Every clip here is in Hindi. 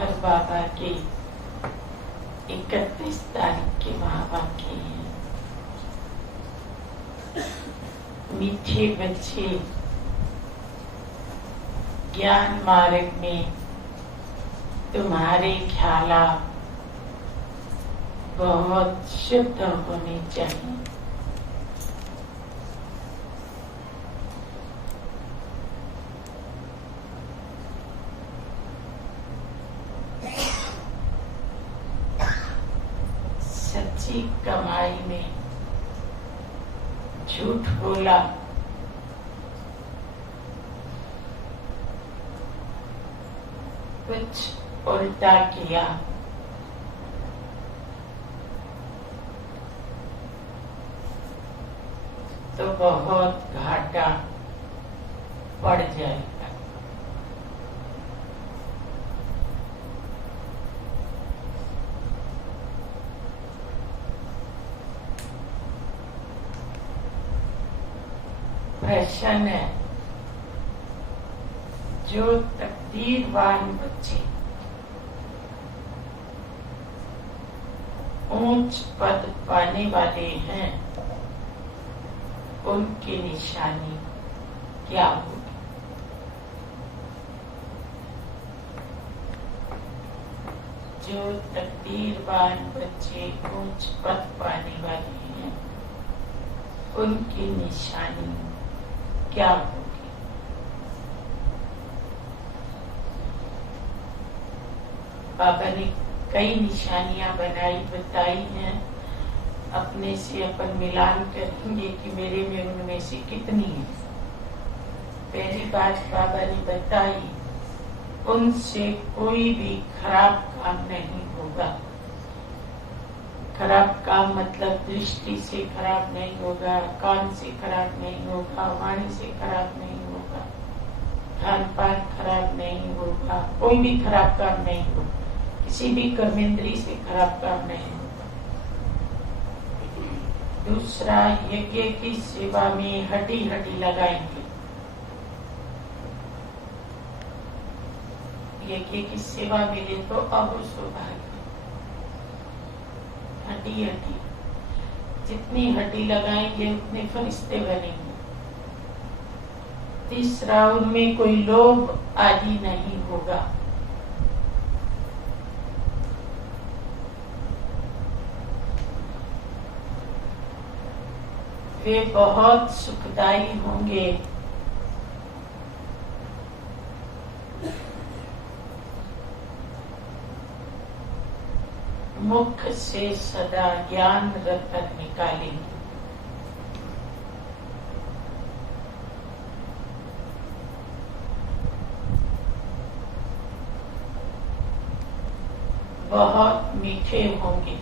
हर बाबा के 31 तारीख के महावाक्य हैं। मीठे बच्चे ज्ञान मार्ग में तुम्हारे ख्यालात बहुत शुद्ध होने चाहिए। सच्ची कमाई में झूठ बोला, कुछ उल्टा किया, तो बहुत घाटा पड़ जाएगा। फैशन है जो तकदीरवान बच्चे ऊंच पद पाने वाले हैं, उनकी निशानी क्या होगी? जो तकदीरवान बच्चे ऊंच पद पाने वाले हैं, उनकी निशानी क्या होगी? बाबा ने कई निशानियां बताई हैं। अपने से अपन मिलान करेंगे कि मेरे में उनमें से कितनी है। पहली बात बाबा ने बताई, उनसे कोई भी खराब काम नहीं होगा। खराब काम मतलब दृष्टि से खराब नहीं होगा, कान से खराब नहीं होगा, वाणी से खराब नहीं होगा, खान पान खराब नहीं होगा, कोई भी खराब काम नहीं होगा, किसी भी कर्मेंद्री से खराब काम नहीं होगा। दूसरा, यज्ञ की सेवा में हड्डी हड्डी लगाएंगे। यज्ञ की सेवा मिले तो अब सौभाग्य। हड्डी हड्डी, जितनी हड्डी लगाएंगे उतने फरिश्ते बनेंगे। तीसरा, उनमें कोई लोभ आदि नहीं होगा। वे बहुत सुखदायी होंगे। मुख से सदा ज्ञान रत्न निकालेंगे। बहुत मीठे होंगे।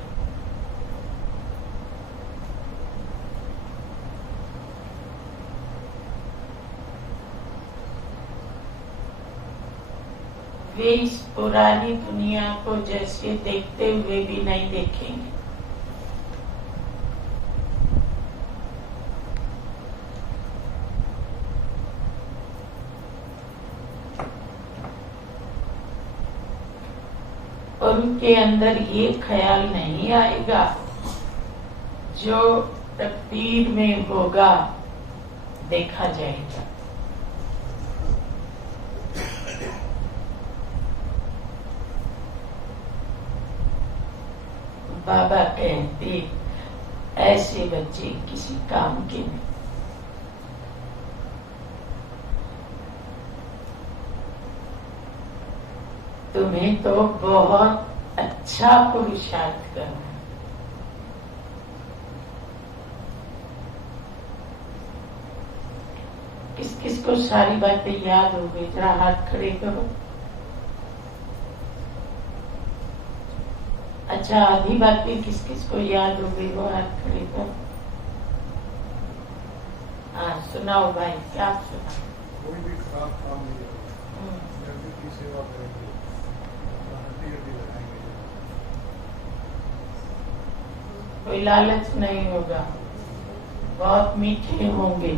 वे इस पुरानी दुनिया को जैसे देखते हुए भी नहीं देखेंगे। उनके अंदर ये ख्याल नहीं आएगा जो तकदीर में होगा देखा जाएगा। बाबा कहते ऐसे बच्चे किसी काम के नहीं। तुम्हें तो बहुत अच्छा पुरुषार्थ करना है। किस किस को सारी बातें याद हो गई? जरा हाथ खड़े करो। अच्छा, आधी बातें किस किस को याद हो गई? वो हाथ खड़े करो। हाँ, सुनाओ भाई, क्या सुना? कोई भी खराब काम नहीं होगा, जल्दी की सेवा करेंगे, हड्डी हड्डी लगाएंगे। कोई लालच नहीं होगा, बहुत मीठे होंगे,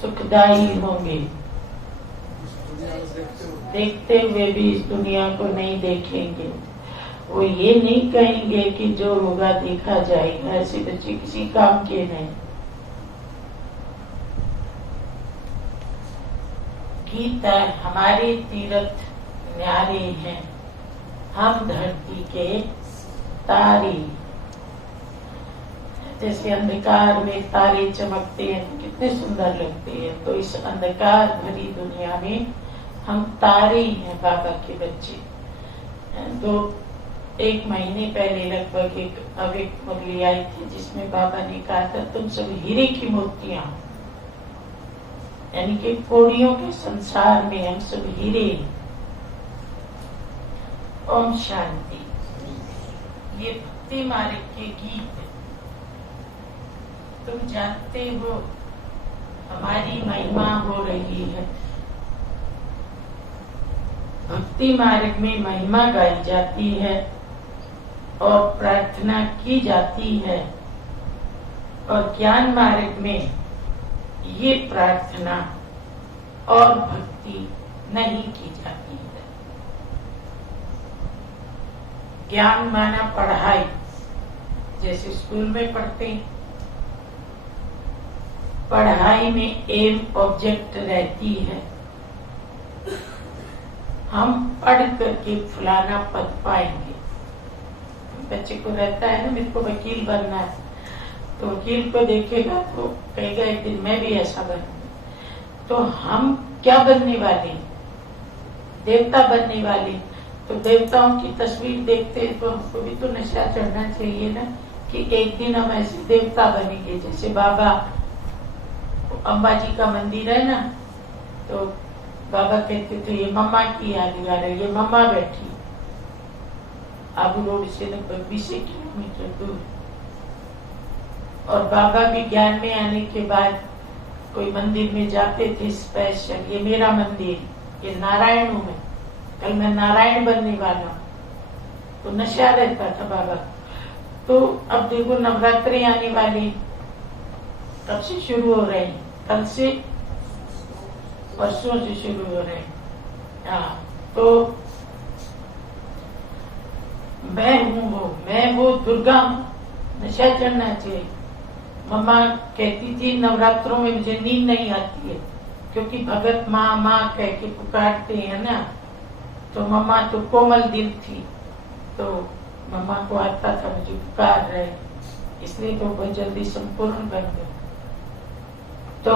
सुखदायी होंगे, देखते हुए भी इस दुनिया को नहीं देखेंगे। वो ये नहीं कहेंगे कि जो होगा देखा जाएगा, ऐसे बच्चे किसी काम के नहीं। गीता हमारे तीर्थ न्यारे हैं, हम धरती के तारे। जैसे अंधकार में तारे चमकते हैं तो कितने सुंदर लगते हैं, तो इस अंधकार भरी दुनिया में हम तारे ही हैं, बाबा के बच्चे। एक महीने पहले लगभग एक अव्यक्त मुरली आई थी जिसमें बाबा ने कहा था तुम सब हीरे की मोतियां, यानी कि कोड़ियों के संसार में हम सब हीरे। ओम शांति। ये भक्ति मार्ग के गीत तुम जानते हो, हमारी महिमा हो रही है। भक्ति मार्ग में महिमा गाई जाती है और प्रार्थना की जाती है, और ज्ञान मार्ग में ये प्रार्थना और भक्ति नहीं की जाती है। ज्ञान माना पढ़ाई, जैसे स्कूल में पढ़ते हैं, पढ़ाई में एम ऑब्जेक्ट रहती है। हम पढ़ करके फलाना पद पाएंगे। बच्चे को रहता है ना मेरे को वकील बनना है, तो वकील को देखेगा तो कहेगा एक दिन मैं भी ऐसा बनूंगा। तो हम क्या बनने वाले, देवता बनने वाले। तो देवताओं की तस्वीर देखते हैं तो हमको भी तो नशा चढ़ना चाहिए ना कि एक दिन हम ऐसे देवता बनेंगे। जैसे बाबा अंबाजी का मंदिर है ना, तो बाबा कहते थे ये मम्मा की यादगार है, ये मम्मा बैठी आबू रोड से लगभग 20 किलोमीटर दूर। और बाबा भी ज्ञान में आने के बाद कोई मंदिर में जाते थे स्पेशल, ये मेरा मंदिर, ये नारायण हूं मैं, कल मैं नारायण बनने वाला हूं। तो नशा रहता था बाबा। तो अब देखो नवरात्रि आने वाली, कब से शुरू हो रहे हैं, कल से परसों से शुरू हो रहे हैं। हाँ, तो मैं वो दुर्गा हूँ, नशा चढ़ना चाहिए। मम्मा कहती थी नवरात्रों में मुझे नींद नहीं आती है, क्योंकि भगत माँ माँ कह के पुकारते हैं ना। तो मम्मा तो कोमल दिल थी, तो मम्मा को आता था मुझे पुकार रहे, इसलिए तो बहुत जल्दी संपूर्ण बन गए। तो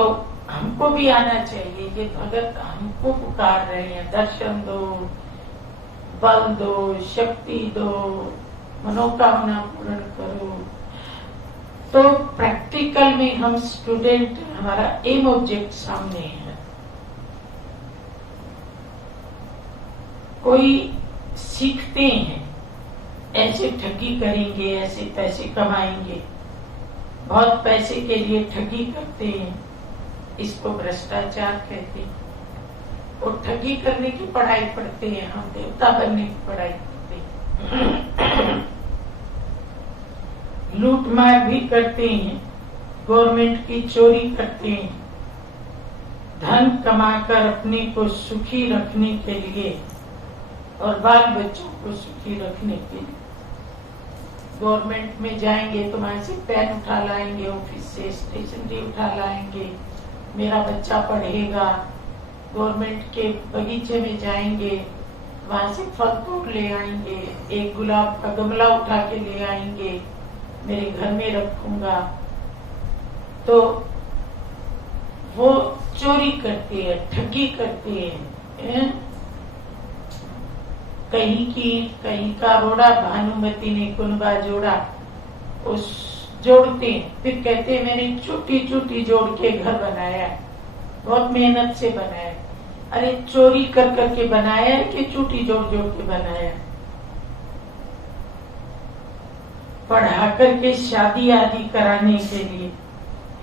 हमको भी आना चाहिए, ये भगत हमको पुकार रहे हैं, दर्शन दो, बल दो, शक्ति दो, मनोकामना पूर्ण करो। तो प्रैक्टिकल में हम स्टूडेंट, हमारा एम ऑब्जेक्ट सामने है। कोई सीखते हैं ऐसे ठगी करेंगे, ऐसे पैसे कमाएंगे, बहुत पैसे के लिए ठगी करते हैं, इसको भ्रष्टाचार कहते हैं। और ठगी करने की पढ़ाई पढ़ते हैं, हम देवता बनने की पढ़ाई करते हैं। लूट मार भी करते हैं, गवर्नमेंट की चोरी करते हैं, धन कमाकर अपने को सुखी रखने के लिए और बाल बच्चों को सुखी रखने के लिए। गवर्नमेंट में जाएंगे तो वहां से पेन उठा लाएंगे, ऑफिस से स्टेशनरी उठा लाएंगे, मेरा बच्चा पढ़ेगा। गवर्नमेंट के बगीचे में जाएंगे, वहां से फल तोड़ ले आएंगे, एक गुलाब का गमला उठा के ले आएंगे, मेरे घर में रखूंगा। तो वो चोरी करते हैं, ठगी करते हैं। कहीं का रोड़ा भानुमति ने कुनबा जोड़ा, उस जोड़ते फिर कहते हैं मैंने चूटी चूटी जोड़ के घर बनाया, बहुत मेहनत से बनाया। अरे चोरी कर करके बनाया है कि चूटी जोड़ जोड़ के बनाया? पढ़ा करके शादी आदि कराने के लिए,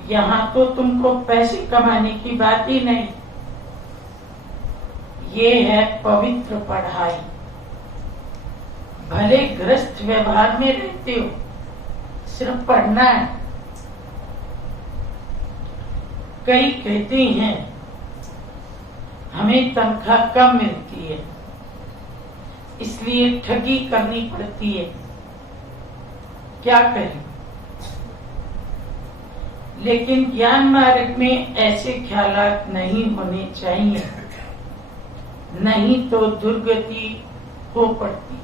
यहाँ तो तुमको पैसे कमाने की बात ही नहीं। ये है पवित्र पढ़ाई। भले ग्रस्त व्यवहार में रहते हो, सिर्फ पढ़ना है। कई कहते हैं हमें तनख्वाह कम मिलती है, इसलिए ठगी करनी पड़ती है। क्या करें? लेकिन ज्ञान मार्ग में ऐसे ख्यालात नहीं होने चाहिए, नहीं तो दुर्गति हो पड़ती।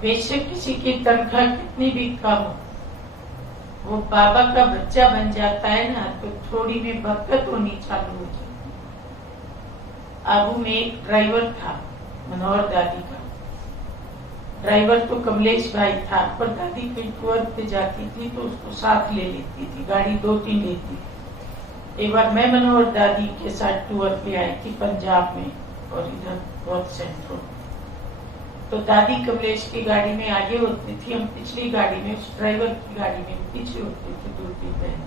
बेशक किसी की तनख्वाह कितनी भी कम हो, वो बाबा का बच्चा बन जाता है ना, तो थोड़ी भी बरकत होनी चालू हो जाती। आबू में एक ड्राइवर था, मनोहर दादी का ड्राइवर तो कमलेश भाई था, पर दादी कोई टूर पे जाती थी तो उसको साथ ले लेती थी, गाड़ी 2-3 लेती थी। एक बार मैं मनोहर दादी के साथ टूर पे आई थी पंजाब में, और इधर बहुत सेंट्रल। तो दादी कमलेश की गाड़ी में आगे होती थी, हम पिछली गाड़ी में, उस ड्राइवर की गाड़ी में पीछे होती थी, 2-3 बहन।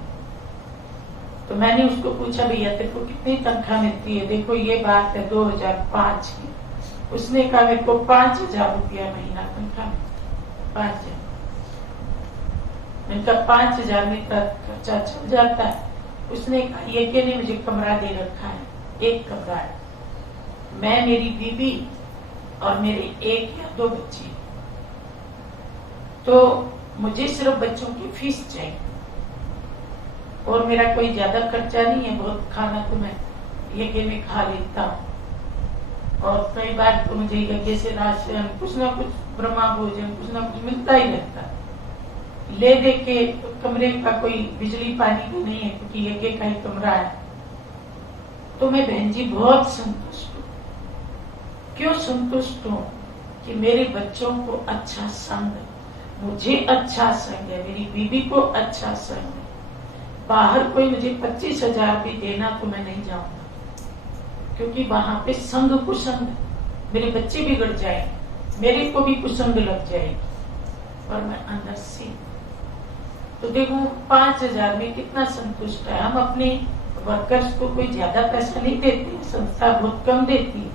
तो मैंने उसको पूछा, भैया तेरे को कितनी तनख्वाह मिलती है? देखो ये बात है 2005 की। उसने कहा मेरे को 5,000 रुपया महीना तनख्वाह मिलती। 5,000। मैंने कहा 5,000 में खर्चा चल जाता है? उसने कहा ये के ने मुझे कमरा दे रखा है, एक कमरा है, मैं, मेरी बीबी और मेरे 1 या 2 बच्चे, तो मुझे सिर्फ बच्चों की फीस चाहिए और मेरा कोई ज्यादा खर्चा नहीं है। बहुत खाना तो मैं यज्ञ में खा लेता हूँ, और कई बार तो मुझे यज्ञ से राशन, कुछ ना कुछ ब्रह्मा भोजन, कुछ ना कुछ मिलता ही रहता है। ले दे के कमरे का कोई बिजली पानी भी नहीं है, क्योंकि यज्ञ का ही कमरा है। तो मैं बहन जी बहुत संतुष्ट हूँ। क्यों संतुष्ट हूँ? कि मेरे बच्चों को अच्छा संग, मुझे अच्छा संग है, मेरी बीबी को अच्छा संग है। बाहर कोई मुझे 25,000 भी देना तो मैं नहीं जाऊंगा, क्योंकि वहां पे संग कुसंग, मेरे बच्चे बिगड़ जाएंगे, मेरे को भी कुसंग लग जाएगी, और मैं अंदर से। तो देखो 5,000 में कितना संतुष्ट है। हम अपने वर्कर्स को कोई ज्यादा पैसा नहीं देते, संस्था बहुत कम देती है।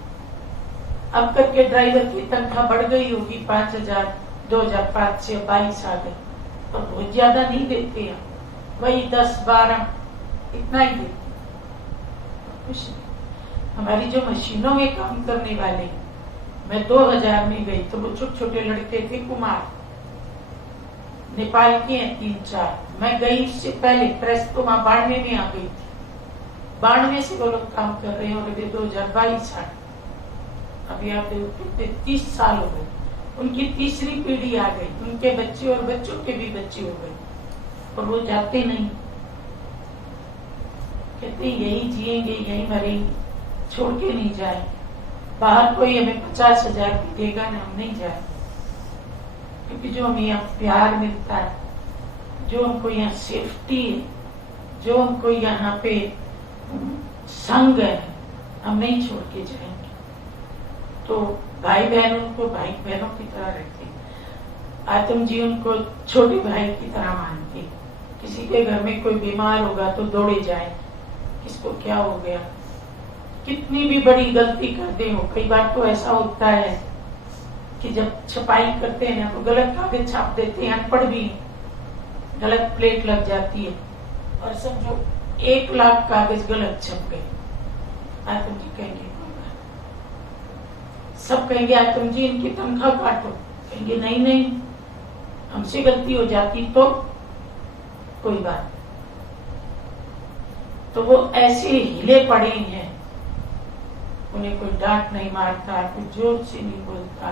अब करके ड्राइवर की तनख्वाह बढ़ गई होगी 5,000, 2005 से 22 आ गई, तो बहुत ज्यादा नहीं देते हैं, वही 10-12 इतना ही देते। कुछ नहीं। हमारी जो मशीनों में काम करने वाले, मैं 2000 में गई तो वो छोटे छोटे लड़के थे, कुमार, नेपाल के हैं 3-4। मैं गई उससे पहले, प्रेस तो वहां 92 में आ गई थी, 92 से वो लोग काम कर रहे हैं, और अभी 2022 आ, अभी आप देखो 30 साल हो गए। उनकी तीसरी पीढ़ी आ गई, उनके बच्चे और बच्चों के भी बच्चे हो गए, और वो जाते नहीं, कहते यही जिएंगे, यही मरेंगे, छोड़ के नहीं जाए। बाहर कोई हमें 50,000 भी देगा ना, हम नहीं जाए, क्योंकि जो हमें यहाँ प्यार मिलता है, जो हमको यहाँ सेफ्टी है, जो हमको यहाँ पे संग है, हम नहीं छोड़ के जाएंगे। तो भाई बहनों को भाई बहनों की तरह रखते, आत्म जी उनको छोटे भाई की तरह मानते। किसी के घर में कोई बीमार होगा तो दौड़े जाए, किसको क्या हो गया, कितनी भी बड़ी गलती कर दे हो। कई बार तो ऐसा होता है कि जब छपाई करते हैं ना, तो गलत कागज छाप देते हैं, अनपढ़ भी, गलत प्लेट लग जाती है, और समझो 1 लाख कागज गलत छप गए। आत्म जी कहेंगे, सब कहेंगे आत्म जी इनकी तनख्वाह काटो, कहेंगे नहीं नहीं, हमसे गलती हो जाती तो कोई बात। तो वो ऐसे हिले पड़े हैं, उन्हें कोई डांट नहीं मारता, कोई जोर से नहीं बोलता,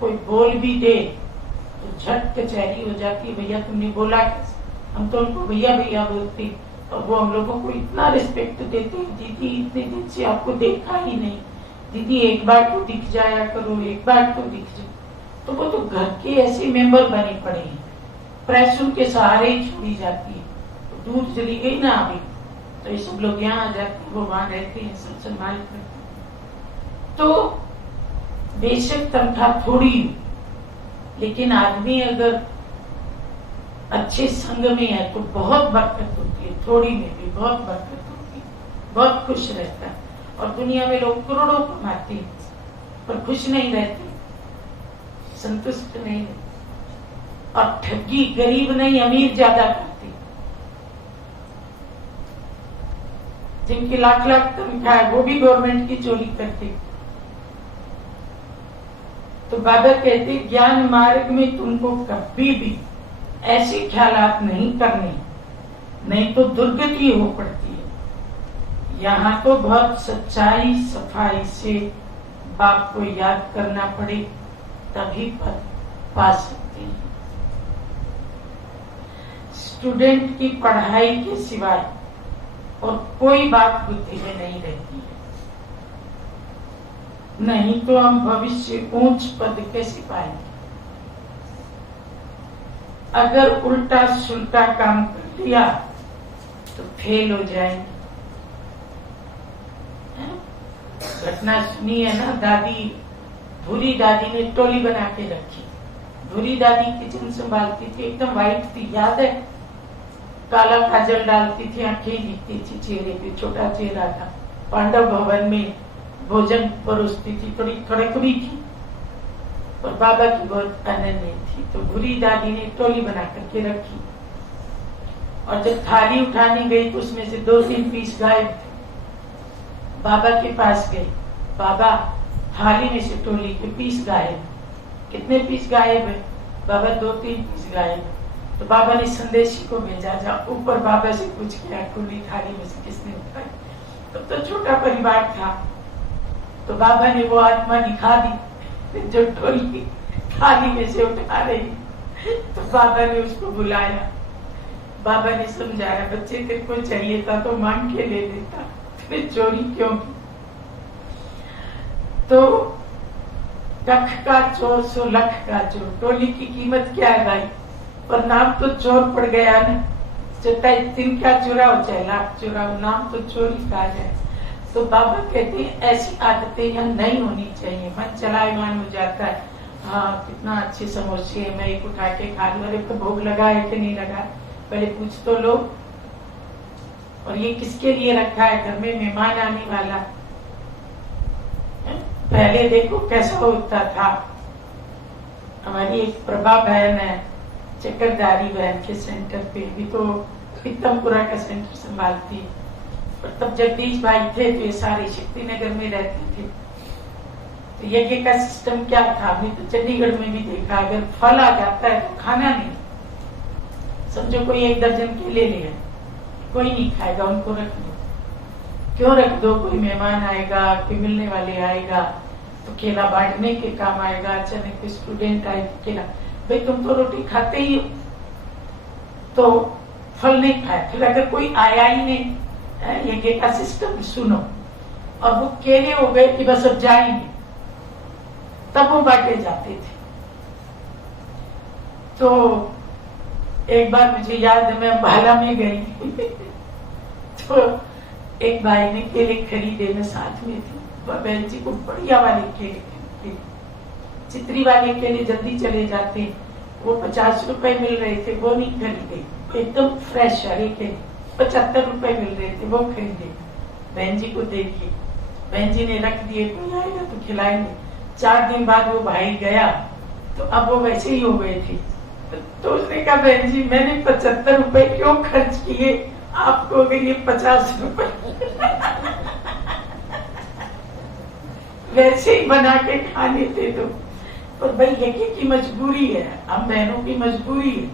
कोई बोल भी दे तो झट कचहरी हो जाती, भैया तुमने बोला कैसे? हम तो उनको भैया भैया बोलते, और वो हम लोगों को इतना रिस्पेक्ट देते, दीदी इतने दिन से आपको देखा ही नहीं, दीदी एक बार तो दिख जाया करो, एक बार तो दिख जाए। तो वो तो घर के ऐसे मेंबर बने पड़े हैं, प्रेस उनके सहारे ही छोड़ी जाती है। तो दूर चली गई ना अभी, तो ये सब लोग यहाँ आ जाते हैं, वो वहां रहते हैं, सब संभाल करते हैं। तो बेशक तनख्वाह थोड़ी, लेकिन आदमी अगर अच्छे संग में है तो बहुत बरकत होती है, थोड़ी में भी बहुत बरकत होती है, बहुत खुश रहता है। और दुनिया में लोग करोड़ों कमाते हैं पर खुश नहीं रहते, संतुष्ट नहीं रहते, और ठगी गरीब नहीं अमीर ज्यादा करते। जिनकी लाख लाख तनख्वाह है वो भी गवर्नमेंट की चोरी करते। तो बाबा कहते ज्ञान मार्ग में तुमको कभी भी ऐसे ख्यालात नहीं करने, नहीं तो दुर्गति हो पड़ती है। यहाँ तो बहुत सच्चाई सफाई से बाप को याद करना पड़े तभी पद पा सकते हैं। स्टूडेंट की पढ़ाई के सिवाय और कोई बात बुद्धि में नहीं रहती है, नहीं तो हम भविष्य ऊंच पद कैसे पाएंगे। अगर उल्टा सुल्टा काम कर लिया तो फेल हो जाएंगे। घटना सुनी है ना, दादी भूरी दादी ने टोली बना के रखी। भूरी दादी किचन संभालती थी, एकदम वाइट थी, याद है? काला काजल डालती थी, आंखें दिखती थी चेहरे पे, छोटा चेहरा था। पांडव भवन में भोजन परोसती थी, थोड़ी थोड़ी थी और बाबा की बहुत अनन्य थी। तो भूरी दादी ने टोली बना करके रखी और जब थाली उठाने गई तो उसमें से 2-3 पीस गायब थे। बाबा के पास गई, बाबा थाली में से टोली के पीस गायब। कितने पीस गायब है? बाबा 2-3 पीस गायब। तो बाबा ने संदेशी को भेजा, जा ऊपर बाबा से पूछ के टोली थाली में से किसने उठाई। तब तो छोटा परिवार था, तो बाबा ने वो आत्मा दिखा दी जो टोली थाली में से उठा रही। तो बाबा ने उसको बुलाया, बाबा ने समझाया, बच्चे तेरे को चाहिए था तो मांग के ले देता, फिर चोरी क्यों की? तो लख का चोर सो लख का चोर, टोली की कीमत क्या है भाई? पर नाम तो चोर पड़ गया ना, चाहे तिनका चुराओ चाहे लाख चुराओ, नाम तो चोरी का है। तो बाबा कहते हैं ऐसी आदतें यहाँ नहीं होनी चाहिए। मन चलायमान हो जाता है, हाँ कितना अच्छे समोसे है, मैं एक उठा के खा लूं, अरे तो भोग लगा है कि नहीं लगा, पहले पूछ तो लो। और ये किसके लिए रखा है? घर में मेहमान आने वाला। पहले देखो कैसा होता था। हमारी एक प्रभा बहन है, चक्रधारी बहन के सेंटर पे, भी तो पीतमपुरा का सेंटर संभालती है। और तब जगदीश भाई थे तो ये सारे शक्ति नगर में रहते थे। तो यज्ञ का सिस्टम क्या था? हमने तो चंडीगढ़ में भी देखा, अगर फल आ जाता है तो खाना नहीं। समझो कोई 1 दर्जन केले ले आए, कोई नहीं खाएगा, उनको रख दो। क्यों रख दो? कोई मेहमान आएगा, कोई मिलने वाले आएगा तो केला बांटने के काम आएगा। अचानक कोई स्टूडेंट आए तो केला, भाई तुम तो रोटी खाते ही हो, तो फल नहीं खाए। फिर अगर कोई आया ही नहीं, यज्ञ का सिस्टम सुनो, और वो केले हो गए कि बस अब जाएंगे, तब वो बांटे जाते थे। तो एक बार मुझे याद है, मैं बाला में गई तो एक भाई ने केले खरीदे, मैं साथ में थी। बहन जी को बढ़िया वाले केले खरीदे, चित्री वाले केले जल्दी चले जाते, वो 50 रुपए मिल रहे थे, वो नहीं खरीदे। एकदम फ्रेश हरे केले 75 रुपए मिल रहे थे, वो खरीदे। बहन जी को दे दिए, बहन जी ने रख दिए, कोई आएगा तो खिलाएंगे। 4 दिन बाद वो भाई गया तो अब वो वैसे ही हो गए थे। तो उसने कहा, बहन जी मैंने 75 रुपए क्यों खर्च किए, आपको ये 50 रुपए वैसे ही बना के खाने दे दो। पर भाई यज्ञ की मजबूरी है, हम बहनों की मजबूरी है।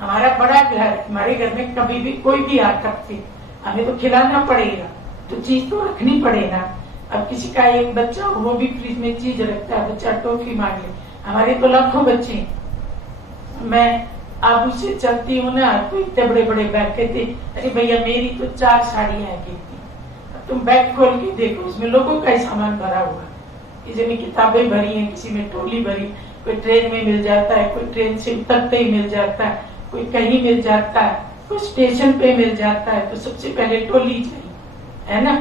हमारा बड़ा घर, हमारे घर में कभी भी कोई भी आ सकते, हमें तो खिलाना पड़ेगा, तो चीज तो रखनी पड़ेगा। अब किसी का एक बच्चा हो, वो भी फ्रिज में चीज रखता है, बच्चा टॉफी मांग ले। हमारे तो लाखों बच्चे। मैं आबू से चलती हूँ ना, तो इतने बड़े बड़े बैग, कहते अरे भैया मेरी तो 4 साड़ियां हैं, कहती तुम बैग खोल के देखो, उसमें लोगों का ही सामान भरा हुआ, किसी में किताबें भरी हैं, किसी में टोली भरी। कोई ट्रेन में मिल जाता है, कोई ट्रेन से उतरते ही मिल जाता है, कोई कहीं मिल जाता है, कोई स्टेशन पे मिल जाता है। तो सबसे पहले टोली चाहिए, है ना?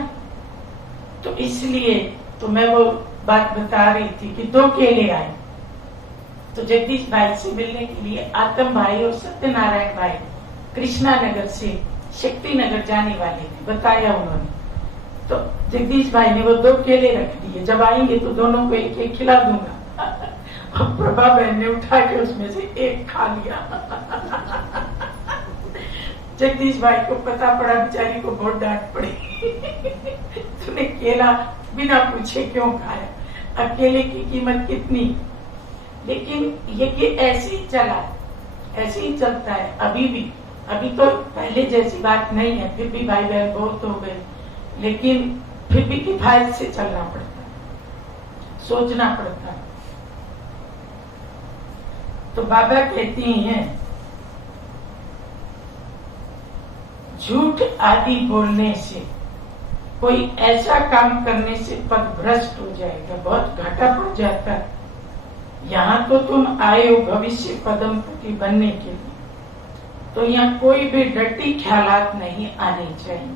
तो इसलिए तो मैं वो बात बता रही थी कि 2 केले आए, तो जगदीश भाई से मिलने के लिए आतम भाई और सत्यनारायण भाई कृष्णा नगर से शक्ति नगर जाने वाले थे, बताया उन्होंने। तो जगदीश भाई ने वो 2 केले रख दिए, जब आएंगे तो दोनों को एक एक खिला दूंगा। और प्रभा बहन ने उठा के उसमें से एक खा लिया। जगदीश भाई को पता पड़ा, बेचारी को बहुत डांट पड़ी। तूने केला बिना पूछे क्यों खाया, अकेले की कीमत कितनी। लेकिन ये कि ऐसे ही चला, ऐसे ही चलता है अभी भी। अभी तो पहले जैसी बात नहीं है, फिर भी भाई बहन बहुत हो गए, लेकिन फिर भी किफायत से चलना पड़ता है, सोचना पड़ता है। तो बाबा कहती हैं झूठ आदि बोलने से, कोई ऐसा काम करने से पद भ्रष्ट हो जाएगा, बहुत घाटा पड़ जाता है। यहाँ तो तुम आए हो भविष्य पदमपति बनने के लिए, तो यहाँ कोई भी डटी ख्यालात नहीं आने चाहिए।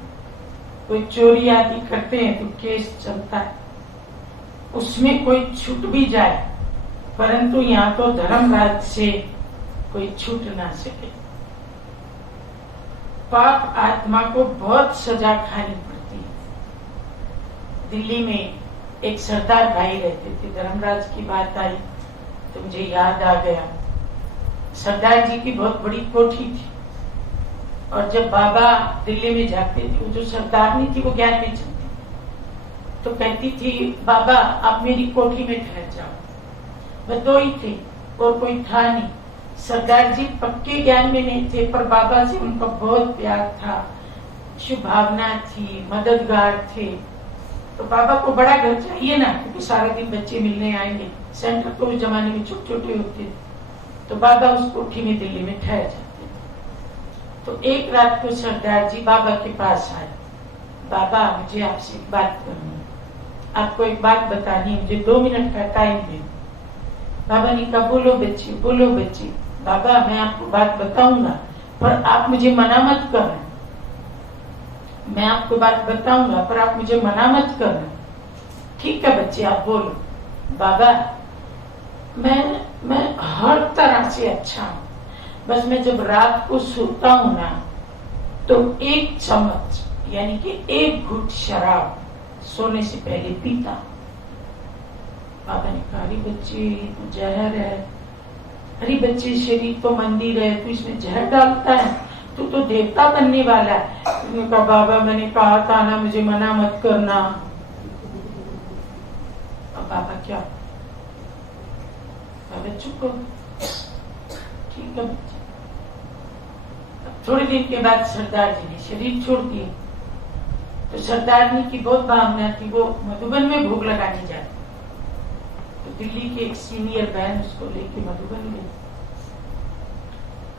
कोई चोरी आदि करते हैं तो केस चलता है, उसमें कोई छूट भी जाए, परंतु यहाँ तो धर्मराज से कोई छूट ना सके। पाप आत्मा को बहुत सजा खानी पड़ती है। दिल्ली में एक सरदार भाई रहते थे, धर्मराज की बात आई तो मुझे याद आ गया। सरदार जी की बहुत बड़ी कोठी थी, और जब बाबा दिल्ली में जाते थे, वो जो सरदारनी थी वो ज्ञान में चलती, तो कहती थी बाबा आप मेरी कोठी में ठहर जाओ। वह दो ही थे और कोई था नहीं। सरदार जी पक्के ज्ञान में नहीं थे, पर बाबा से उनका बहुत प्यार था, शुभ भावना थी, मददगार थे। तो बाबा को बड़ा घर चाहिए ना, क्योंकि सारा दिन बच्चे मिलने आएंगे। सेंटर तो उस जमाने में छोटे छोटे होते थे, तो बाबा उस कोठी में दिल्ली में ठहर जाते थे। तो एक रात को सरदार जी बाबा के पास आए, बाबा मुझे आपसे एक बात करनी है, आपको एक बात बतानी है, मुझे 2 मिनट का टाइम दे। बाबा ने कहा बोलो बच्ची, बोलो बच्ची। बाबा मैं आपको बात बताऊंगा, पर आप मुझे मना मत करना। मैं आपको बात बताऊंगा, पर आप मुझे मना मत करना। ठीक है बच्चे आप बोलो। बाबा मैं हर तरह से अच्छा हूँ, बस मैं जब रात को सोता हूँ ना, तो 1 चम्मच यानी कि 1 घूंट शराब सोने से पहले पीता हूँ। बाबा ने कहा अरे बच्चे तो जहर है, अरे बच्चे शरीर तो मंदिर है, तू इसमें जहर डालता है, तू तो देवता बनने वाला है। उसने कहा बाबा मैंने कहा था ना मुझे मना मत करना। अब बाबा क्या, बाबा चुप हो, ठीक है बच्चे। थोड़े दिन के बाद सरदार जी ने शरीर छोड़ दिया। तो सरदारनी की बहुत भावना थी, वो मधुबन में भोग लगाने जाती, तो दिल्ली के एक सीनियर बहन उसको लेके मधुबन गई।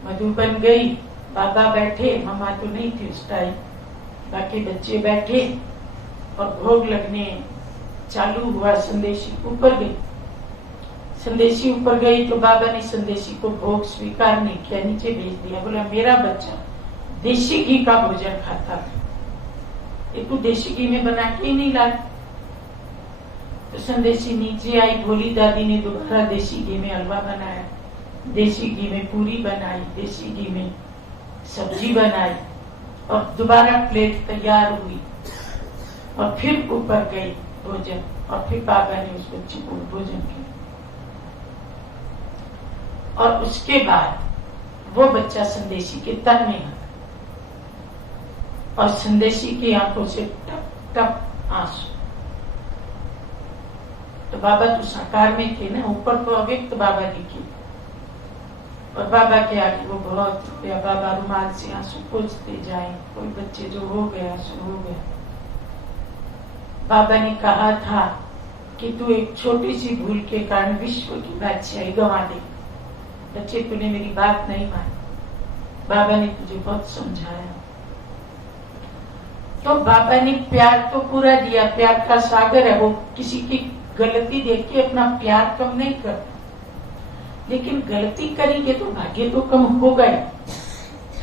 मधुबन गई, बाबा बैठे, मम्मा तो नहीं थी उस टाइम, बाकी बच्चे बैठे और भोग लगने चालू हुआ। संदेशी ऊपर गई, संदेशी ऊपर गई तो बाबा ने संदेशी को भोग स्वीकार नहीं किया, नीचे भेज दिया। बोला मेरा बच्चा देसी घी का भोजन खाता था, ये तू देसी घी में बना के ही नहीं लाई। तो संदेशी नीचे आई, भोली दादी ने दोबारा देसी घी में हलवा बनाया, देसी घी में पूरी बनाई, देसी घी में सब्जी बनाई, और दोबारा प्लेट तैयार हुई, और फिर ऊपर गई भोजन, और फिर बाबा ने उस बच्चे को भोजन किया। और उसके बाद वो बच्चा संदेशी के तन में आ, और संदेशी की आंखों से टप टप आंसू। तो बाबा तो साकार में थे ना, ऊपर तो अव्यक्त बाबा दिखे, और बाबा के आगे वो बहुत रोया। बाबा रुमाल से आंसू पोंछते जाए, कोई बच्चे जो हो गया सो हो गया। बाबा ने कहा था कि तू एक छोटी सी भूल के कारण विश्व की बादशाही गंवा दे, बच्चे तूने मेरी बात नहीं मानी, बाबा ने तुझे बहुत समझाया। तो बाबा ने प्यार तो पूरा दिया, प्यार का सागर है वो, किसी की गलती देख के अपना प्यार कम नहीं करता, लेकिन गलती करेंगे तो भाग्य तो कम होगा ही,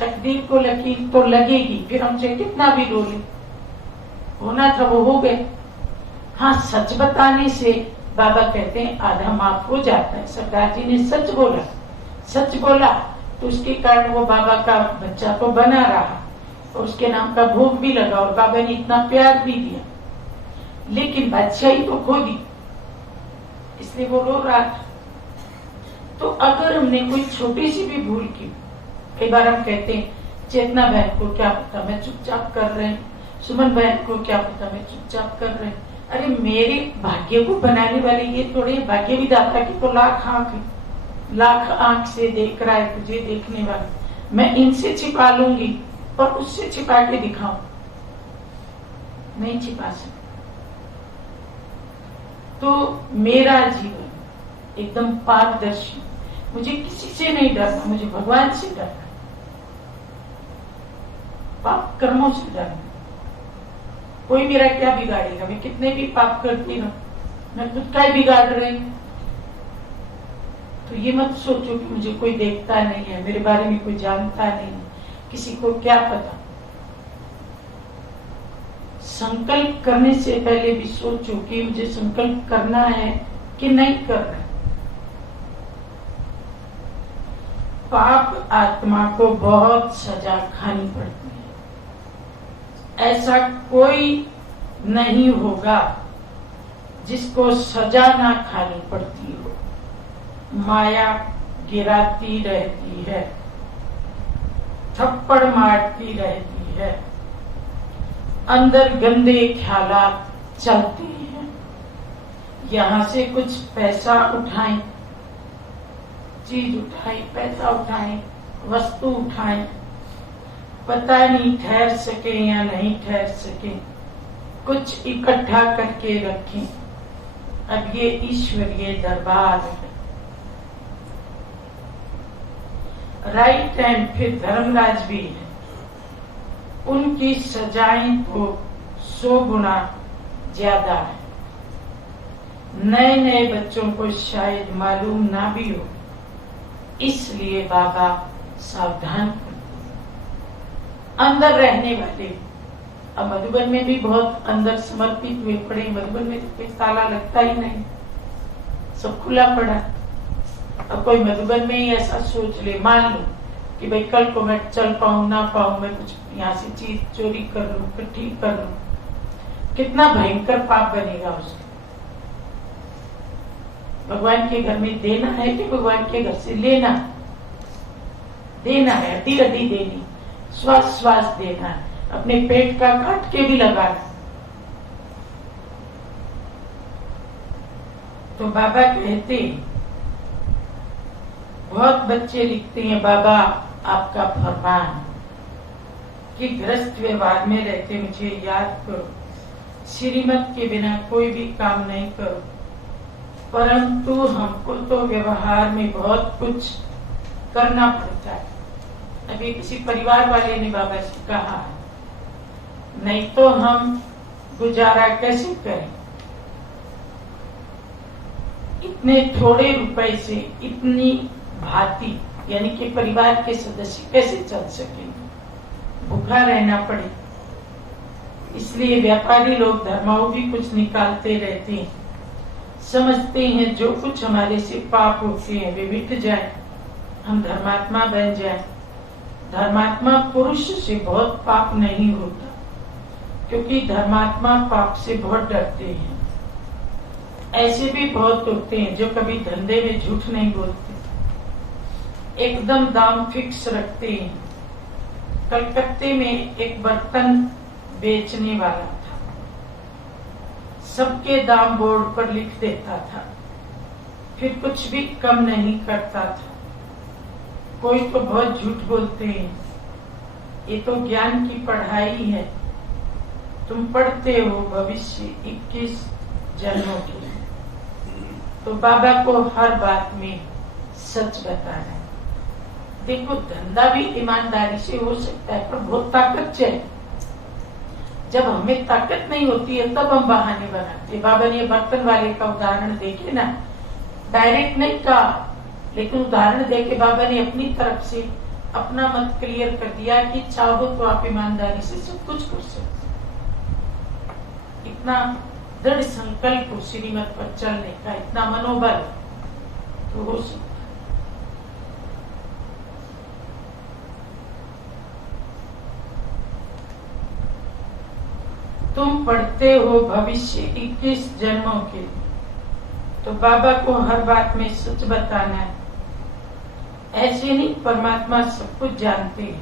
तकदीर को लकीर तो लगेगी, फिर हमसे कितना भी रो ले, होना था वो हो गए। हाँ सच बताने से बाबा कहते हैं आधा माफ हो जाता है। सरदार जी ने सच बोला, सच बोला तो उसके कारण वो बाबा का बच्चा तो बना रहा, और उसके नाम का भोग भी लगा, और बाबा ने इतना प्यार भी दिया, लेकिन बादशाही तो खो दी, इसलिए वो रो रहा था। तो अगर हमने कोई छोटी सी भी भूल की, कई बार हम कहते हैं चेतना बहन को क्या पता, मैं चुपचाप कर रहे हैं, सुमन बहन को क्या पता, मैं चुपचाप कर रहे। अरे मेरे भाग्य को बनाने वाले ये थोड़े, भाग्य विधाता की तो लाख आंख से देख रहा है तुझे देखने वाला। मैं इनसे छिपा लूंगी और उससे छिपा के दिखाऊं, नहीं छिपा सकती। तो मेरा जीवन एकदम पारदर्शी, मुझे किसी से नहीं डरना, मुझे भगवान से डरना, पाप कर्मों से डरना। कोई मेरा क्या बिगाड़ेगा, मैं कितने भी पाप करती हूँ, मैं खुद का ही बिगाड़ रही हूं। तो ये मत सोचो कि मुझे कोई देखता नहीं है, मेरे बारे में कोई जानता नहीं है, किसी को क्या पता। संकल्प करने से पहले भी सोचो कि मुझे संकल्प करना है कि नहीं करना है। पाप आत्मा को बहुत सजा खानी पड़ती है। ऐसा कोई नहीं होगा जिसको सजा ना खानी पड़ती हो। माया गिराती रहती है, थप्पड़ मारती रहती है, अंदर गंदे ख्यालात चलते हैं। यहाँ से कुछ पैसा उठाएं, चीज उठाएं, पैसा उठाएं, वस्तु उठाएं, पता नहीं ठहर सके या नहीं ठहर सके, कुछ इकट्ठा करके रखें। अब ये ईश्वरीय दरबार है। राइट हैंड फिर धर्मराज भी है, उनकी सजाएं तो 100 गुना ज्यादा है। नए नए बच्चों को शायद मालूम ना भी हो, इसलिए बाबा सावधान करते हैं। अंदर रहने वाले, अब मधुबन में भी बहुत अंदर समर्पित हुए पड़े। मधुबन में तो कोई ताला लगता ही नहीं, सब खुला पड़ा। अब कोई मधुबन में ही ऐसा सोच ले, मान लो कि भाई कल को मैं चल पाऊं ना पाऊं, मैं कुछ यहाँ से चीज चोरी कर लूं, फिर ठीक कर लूं, कितना भयंकर पाप बनेगा उसका। भगवान के घर में देना है कि भगवान के घर से लेना? देना है, हड्डी हड्डी देनी, श्वास श्वास देना है, अपने पेट का काट के भी लगाना। तो बाबा कहते हैं, बहुत बच्चे लिखते हैं, बाबा आपका फरमान कि गृहस्थ व्यवहार में रहते मुझे याद करो, श्रीमत के बिना कोई भी काम नहीं करो। परंतु हमको तो व्यवहार में बहुत कुछ करना पड़ता है। अभी किसी परिवार वाले ने बाबा से कहा, नहीं तो हम गुजारा कैसे करें, इतने थोड़े रुपए से इतनी भांति, यानी कि परिवार के सदस्य कैसे चल सकेंगे, भूखा रहना पड़े। इसलिए व्यापारी लोग धर्माओं भी कुछ निकालते रहते हैं, समझते हैं जो कुछ हमारे से पाप होते हैं वे मिट जाए, हम धर्मात्मा बन जाए। धर्मात्मा पुरुष से बहुत पाप नहीं होता, क्योंकि धर्मात्मा पाप से बहुत डरते हैं। ऐसे भी बहुत होते हैं जो कभी धंधे में झूठ नहीं बोलते, एकदम दाम फिक्स रखते हैं। कलकत्ते में एक बर्तन बेचने वाला था, सबके दाम बोर्ड पर लिख देता था, फिर कुछ भी कम नहीं करता था। कोई तो बहुत झूठ बोलते हैं, ये तो ज्ञान की पढ़ाई है, तुम पढ़ते हो भविष्य 21 जन्मों के। तो बाबा को हर बात में सच बताना है। देखो धंधा भी ईमानदारी से हो सकता है, पर बहुत ताकत चाहिए। जब हमें ताकत नहीं होती है तब हम बहाने बनाते। बाबा ने बर्तन वाले का उदाहरण देखे ना, डायरेक्ट नहीं कहा, लेकिन उदाहरण देके बाबा ने अपनी तरफ से अपना मत क्लियर कर दिया कि चाहो तो आप ईमानदारी से सब कुछ कर सकते। इतना दृढ़ संकल्प हो श्रीमत पर चलने का, इतना मनोबल तो हो सकता। तुम पढ़ते हो भविष्य 21 जन्मों के, तो बाबा को हर बात में सच बताना है। ऐसे नहीं, परमात्मा सब कुछ जानते हैं।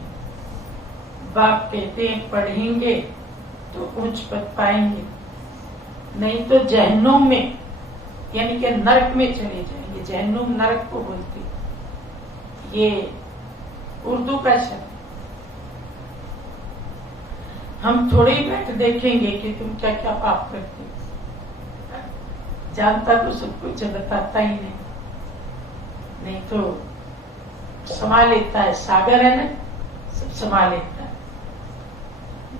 बाप कहते हैं पढ़ेंगे तो उच्च पद पाएंगे, नहीं तो जहन्नुम में यानी कि नरक में चले जाएंगे। जहन्नुम नरक को बोलते, ये उर्दू का शब्द। हम थोड़े ही बैठ देखेंगे कि तुम क्या क्या पाप करते हो। जानता तो सब कुछ बताता ही नहीं तो समा लेता है। सागर है ना, सब समा लेता है।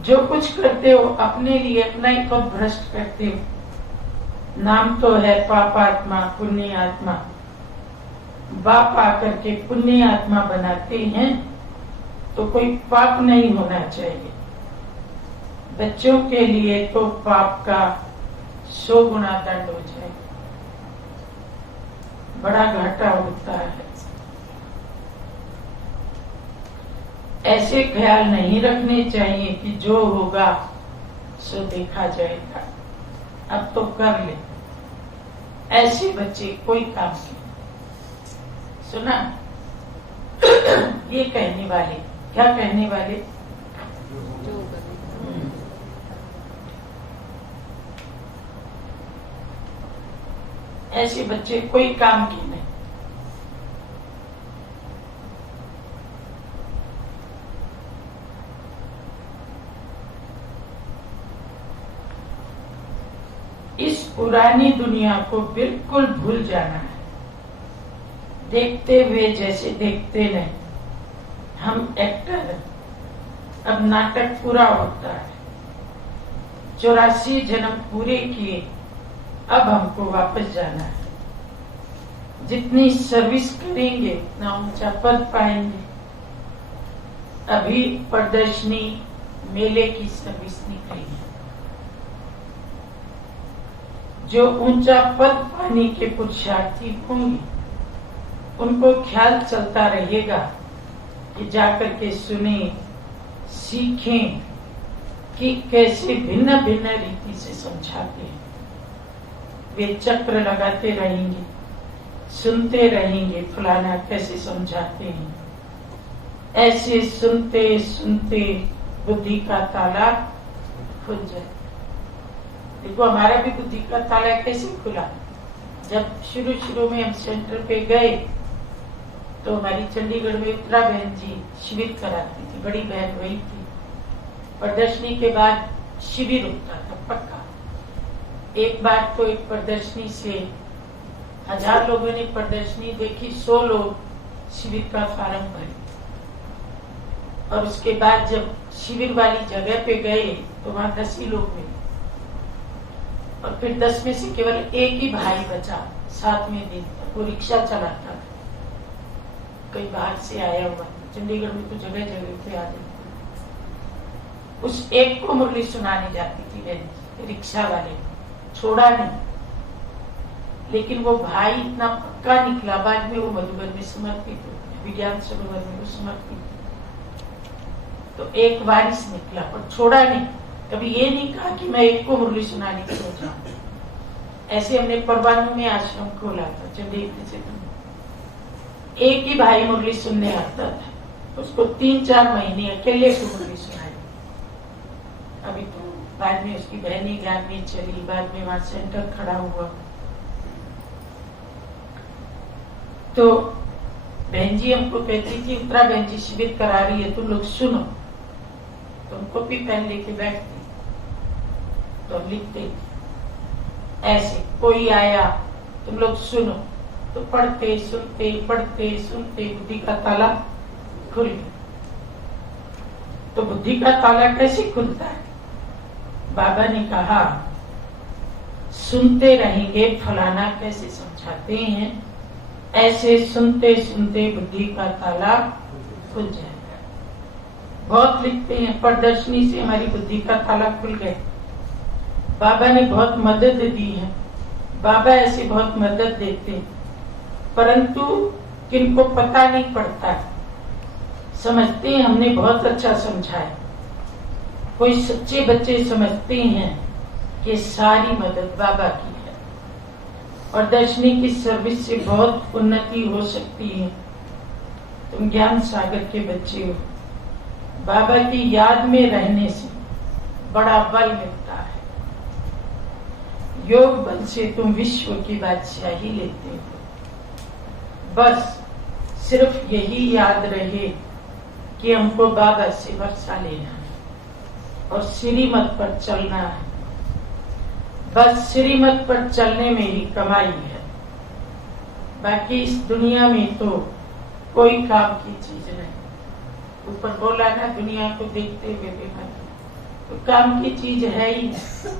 जो कुछ करते हो अपने लिए अपना ही पद भ्रष्ट करते हो। नाम तो है पापात्मा पुण्य आत्मा। बाप आकर के पुण्य आत्मा बनाते हैं तो कोई पाप नहीं होना चाहिए। बच्चों के लिए तो पाप का 100 गुना दंड हो जाए, बड़ा घाटा होता है। ऐसे ख्याल नहीं रखने चाहिए कि जो होगा सो देखा जाएगा, अब तो कर ले। ऐसे बच्चे कोई काम नहीं। सुना ये कहने वाले क्या कहने वाले, ऐसे बच्चे कोई काम के नहीं। इस पुरानी दुनिया को बिल्कुल भूल जाना है। देखते हुए जैसे देखते नहीं। हम एक्टर हैं, अब नाटक पूरा होता है। 84 जन्म पूरे किए, अब हमको वापस जाना है। जितनी सर्विस करेंगे उतना ऊंचा पद पाएंगे। अभी प्रदर्शनी मेले की सर्विस निकली है। जो ऊंचा पद पाने के पुरुषार्थी होंगे उनको ख्याल चलता रहेगा कि जाकर के सुने सीखें कि कैसे भिन्न भिन्न रीति से समझाते हैं। वे चक्र लगाते रहेंगे, सुनते रहेंगे फलाना कैसे समझाते हैं। ऐसे सुनते सुनते बुद्धि का ताला खुल जाए। देखो हमारा भी बुद्धि का ताला कैसे खुला। जब शुरू में हम सेंटर पे गए तो हमारी चंडीगढ़ में उत्तरा बहन जी शिविर कराती थी, बड़ी बहन वही थी। प्रदर्शनी के बाद शिविर होता था पक्का। एक बार तो एक प्रदर्शनी से 1000 लोगों ने प्रदर्शनी देखी, 100 लोग शिविर का फार्म भरे। और उसके बाद जब शिविर वाली जगह पे गए तो वहां 10 ही लोग मिले। और फिर 10 में से केवल एक ही भाई बचा, साथ में दिन तक वो रिक्शा चलाता था, कहीं बाहर से आया हुआ। चंडीगढ़ में तो जगह जगह पे आ जाते। उस एक को मुरली सुनाने जाती थी बहन, रिक्शा वाले छोड़ा नहीं। लेकिन वो भाई इतना पक्का निकला, बाद में वो मधुबन में समर्पित हो गया, विज्ञान सरोवर में वो समर्पित। तो एक वारिस निकला पर छोड़ा नहीं। कभी ये नहीं कहा कि मैं एक को मुरली सुनाने के लिए जाऊं। ऐसे हमने परवानू में आश्रम खोला था चंडीगढ़ से। एक ही भाई मुरली सुनने आता था, उसको 3-4 महीने अकेले को मुरली सुनाई। अभी तो बाद में उसकी बहनी ज्ञान में चली, बाद में वहां सेंटर खड़ा हुआ। तो बहन जी हमको कहती थी उत्तरा बहन जी शिविर करा रही है, तुम लोग सुनो। तो हम कॉपी पेन लेके बैठते तो हम लिखते ऐसे। कोई आया तुम लोग सुनो, तो पढ़ते सुनते बुद्धि का ताला खुल गया। तो बुद्धि का ताला कैसे खुलता है? बाबा ने कहा सुनते रहेंगे फलाना कैसे समझाते हैं, ऐसे सुनते सुनते बुद्धि का ताला खुल जाएगा। बहुत लिखते हैं प्रदर्शनी से हमारी बुद्धि का ताला खुल गया। बाबा ने बहुत मदद दी है। बाबा ऐसे बहुत मदद देते हैं, परंतु किनको पता नहीं पड़ता। समझते हैं हमने बहुत अच्छा समझाया। कोई सच्चे बच्चे समझते हैं कि सारी मदद बाबा की है और दर्शनी की सर्विस से बहुत उन्नति हो सकती है। तुम ज्ञान सागर के बच्चे हो। बाबा की याद में रहने से बड़ा बल मिलता है। योग बल से तुम विश्व की बादशाही लेते हो। बस सिर्फ यही याद रहे कि हमको बाबा से वर्षा लेना है और श्रीमत पर चलना है। बस श्रीमत पर चलने में ही कमाई है। बाकी इस दुनिया में तो कोई काम की चीज नहीं। ऊपर बोला ना, दुनिया को देखते हुए बेमानी, तो काम की चीज है ही नहीं।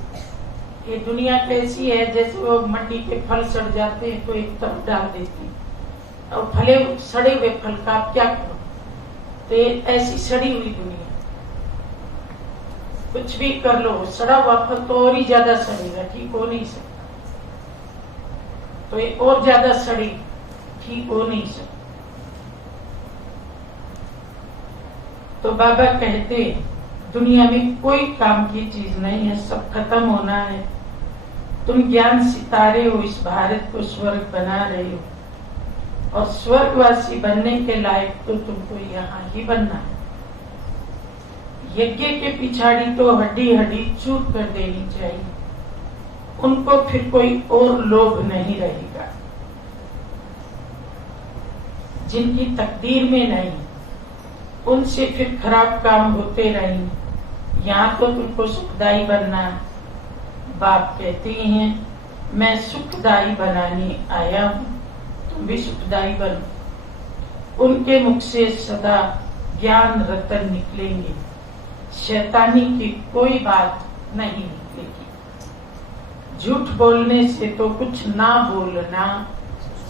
ये दुनिया कैसी है, जैसे वो मंडी के फल सड़ जाते हैं तो एक तरफ डाल देती है और फले सड़े हुए फल का आप क्या करो। तो ये ऐसी सड़ी हुई दुनिया, कुछ भी कर लो, सड़ा हुआ फल तो और ही ज्यादा सड़ेगा, ठीक हो नहीं सकता। तो ये और ज्यादा सड़ी, ठीक हो नहीं सकता। तो बाबा कहते दुनिया में कोई काम की चीज नहीं है, सब खत्म होना है। तुम ज्ञान सितारे हो, इस भारत को स्वर्ग बना रहे हो और स्वर्गवासी बनने के लायक तो तुमको यहाँ ही बनना है। यज्ञ के पिछाड़ी तो हड्डी हड्डी चूर कर देनी चाहिए, उनको फिर कोई और लोभ नहीं रहेगा। जिनकी तकदीर में नहीं, उनसे फिर खराब काम होते रहेंगे। यहाँ तो तुमको सुखदाई बनना है। बाप कहते हैं मैं सुखदाई बनाने आया हूँ, तुम भी सुखदाई बनो। उनके मुख से सदा ज्ञान रतन निकलेंगे, शैतानी की कोई बात नहीं निकलेगी। झूठ बोलने से तो कुछ ना बोलना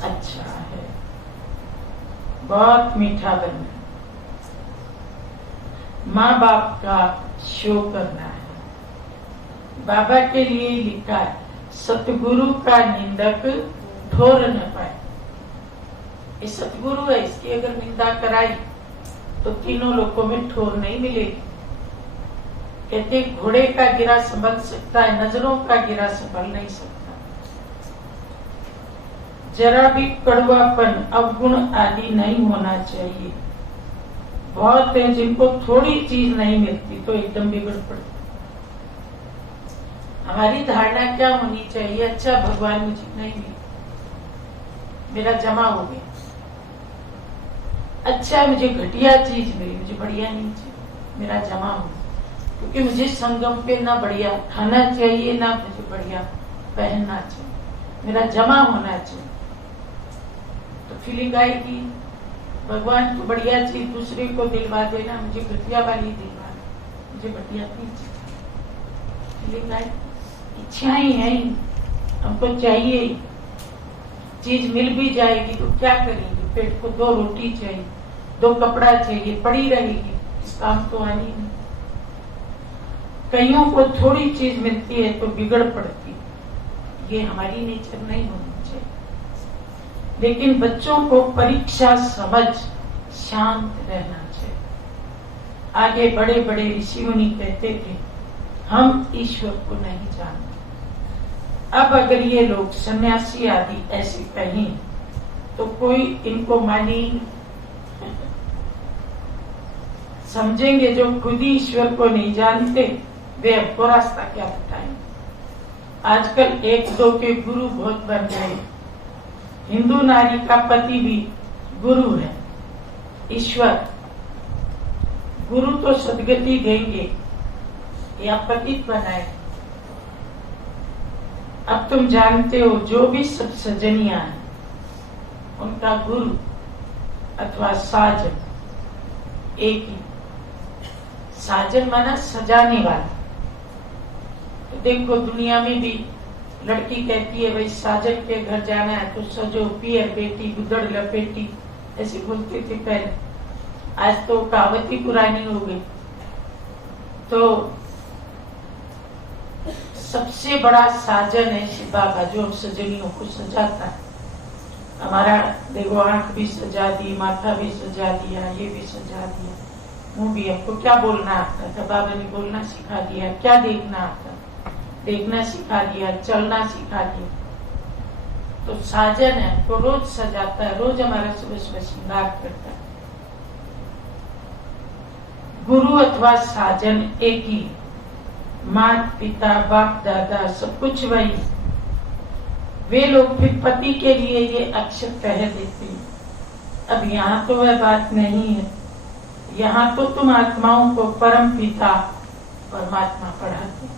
अच्छा है। बहुत मीठा बनना, माँ बाप का शो करना है। बाबा के लिए लिखा है सतगुरु का निंदक ठोर न पाए। ये सतगुरु है, इसकी अगर निंदा कराई तो तीनों लोगों में ठोर नहीं मिलेगी। कहते घोड़े का गिरा संभल सकता है, नजरों का गिरा संभल नहीं सकता। जरा भी कड़वापन अवगुण आदि नहीं होना चाहिए। बहुत है जिनको थोड़ी चीज नहीं मिलती तो एकदम बिगड़ पड़ती। हमारी धारणा क्या होनी चाहिए, अच्छा भगवान मुझे नहीं मिली, मेरा जमा हो गया। अच्छा मुझे घटिया चीज मिली, मुझे बढ़िया नहीं चाहिए, मेरा जमा हो गया। क्योंकि मुझे संगम पे ना बढ़िया खाना चाहिए, ना मुझे बढ़िया पहनना चाहिए, मेरा जमा होना चाहिए। तो फीलिंग आएगी भगवान को बढ़िया चीज दूसरे को दिलवा देना, मुझे घटिया वाली दिलवा, मुझे बढ़िया नहीं चाहिए। फीलिंग आएगी, इच्छाएं हैं, हमको चाहिए। चीज मिल भी जाएगी तो क्या करेंगे, पेट को 2 रोटी चाहिए, 2 कपड़ा चाहिए, पड़ी रहेगी, इस काम तो आनी नहीं। कईयों को थोड़ी चीज मिलती है तो बिगड़ पड़ती, ये हमारी नेचर नहीं होनी चाहिए। लेकिन बच्चों को परीक्षा समझ शांत रहना चाहिए। आगे बड़े बड़े ऋषि मुनि कहते थे हम ईश्वर को नहीं जानते। अब अगर ये लोग सन्यासी आदि ऐसे कहें तो कोई इनको माने समझेंगे। जो खुद ही ईश्वर को नहीं जानते वे आपको रास्ता क्या बताएंगे। आजकल 1-2 के गुरु बहुत बन गए। हिंदू नारी का पति भी गुरु है, ईश्वर। गुरु तो सदगति देंगे या पतित बनाए। अब तुम जानते हो जो भी सब सजनियां हैं उनका गुरु अथवा साजन एक ही। साजन माना सजाने वाला। तो देखो दुनिया में भी लड़की कहती है भाई साजन के घर जाना है तो सजो पियर बेटी गुदड़ लपेटी, ऐसे बोलते थे पहले। आज तो कहावत ही पुरानी हो गई। तो सबसे बड़ा साजन है शिव बाबा जो सजनियों को सजाता है। हमारा देखो आंख भी सजा दी, माथा भी सजा दिया, ये भी सजा दिया, मुंह भी। हमको क्या बोलना आता था, बाबा ने बोलना सिखा दिया। क्या देखना आता, देखना सिखा दिया, चलना सिखा दिया। तो साजन है तो रोज सजाता है, रोज हमारा सुबह सुबह श्रृंगार करता है। गुरु अथवा साजन एक ही। माता पिता बाप दादा सब कुछ वही। वे लोग फिर पति के लिए ये अक्षर कह देते हैं। अब यहाँ तो वह बात नहीं है। यहाँ तो तुम आत्माओं को परम पिता परमात्मा पढ़ाते हो।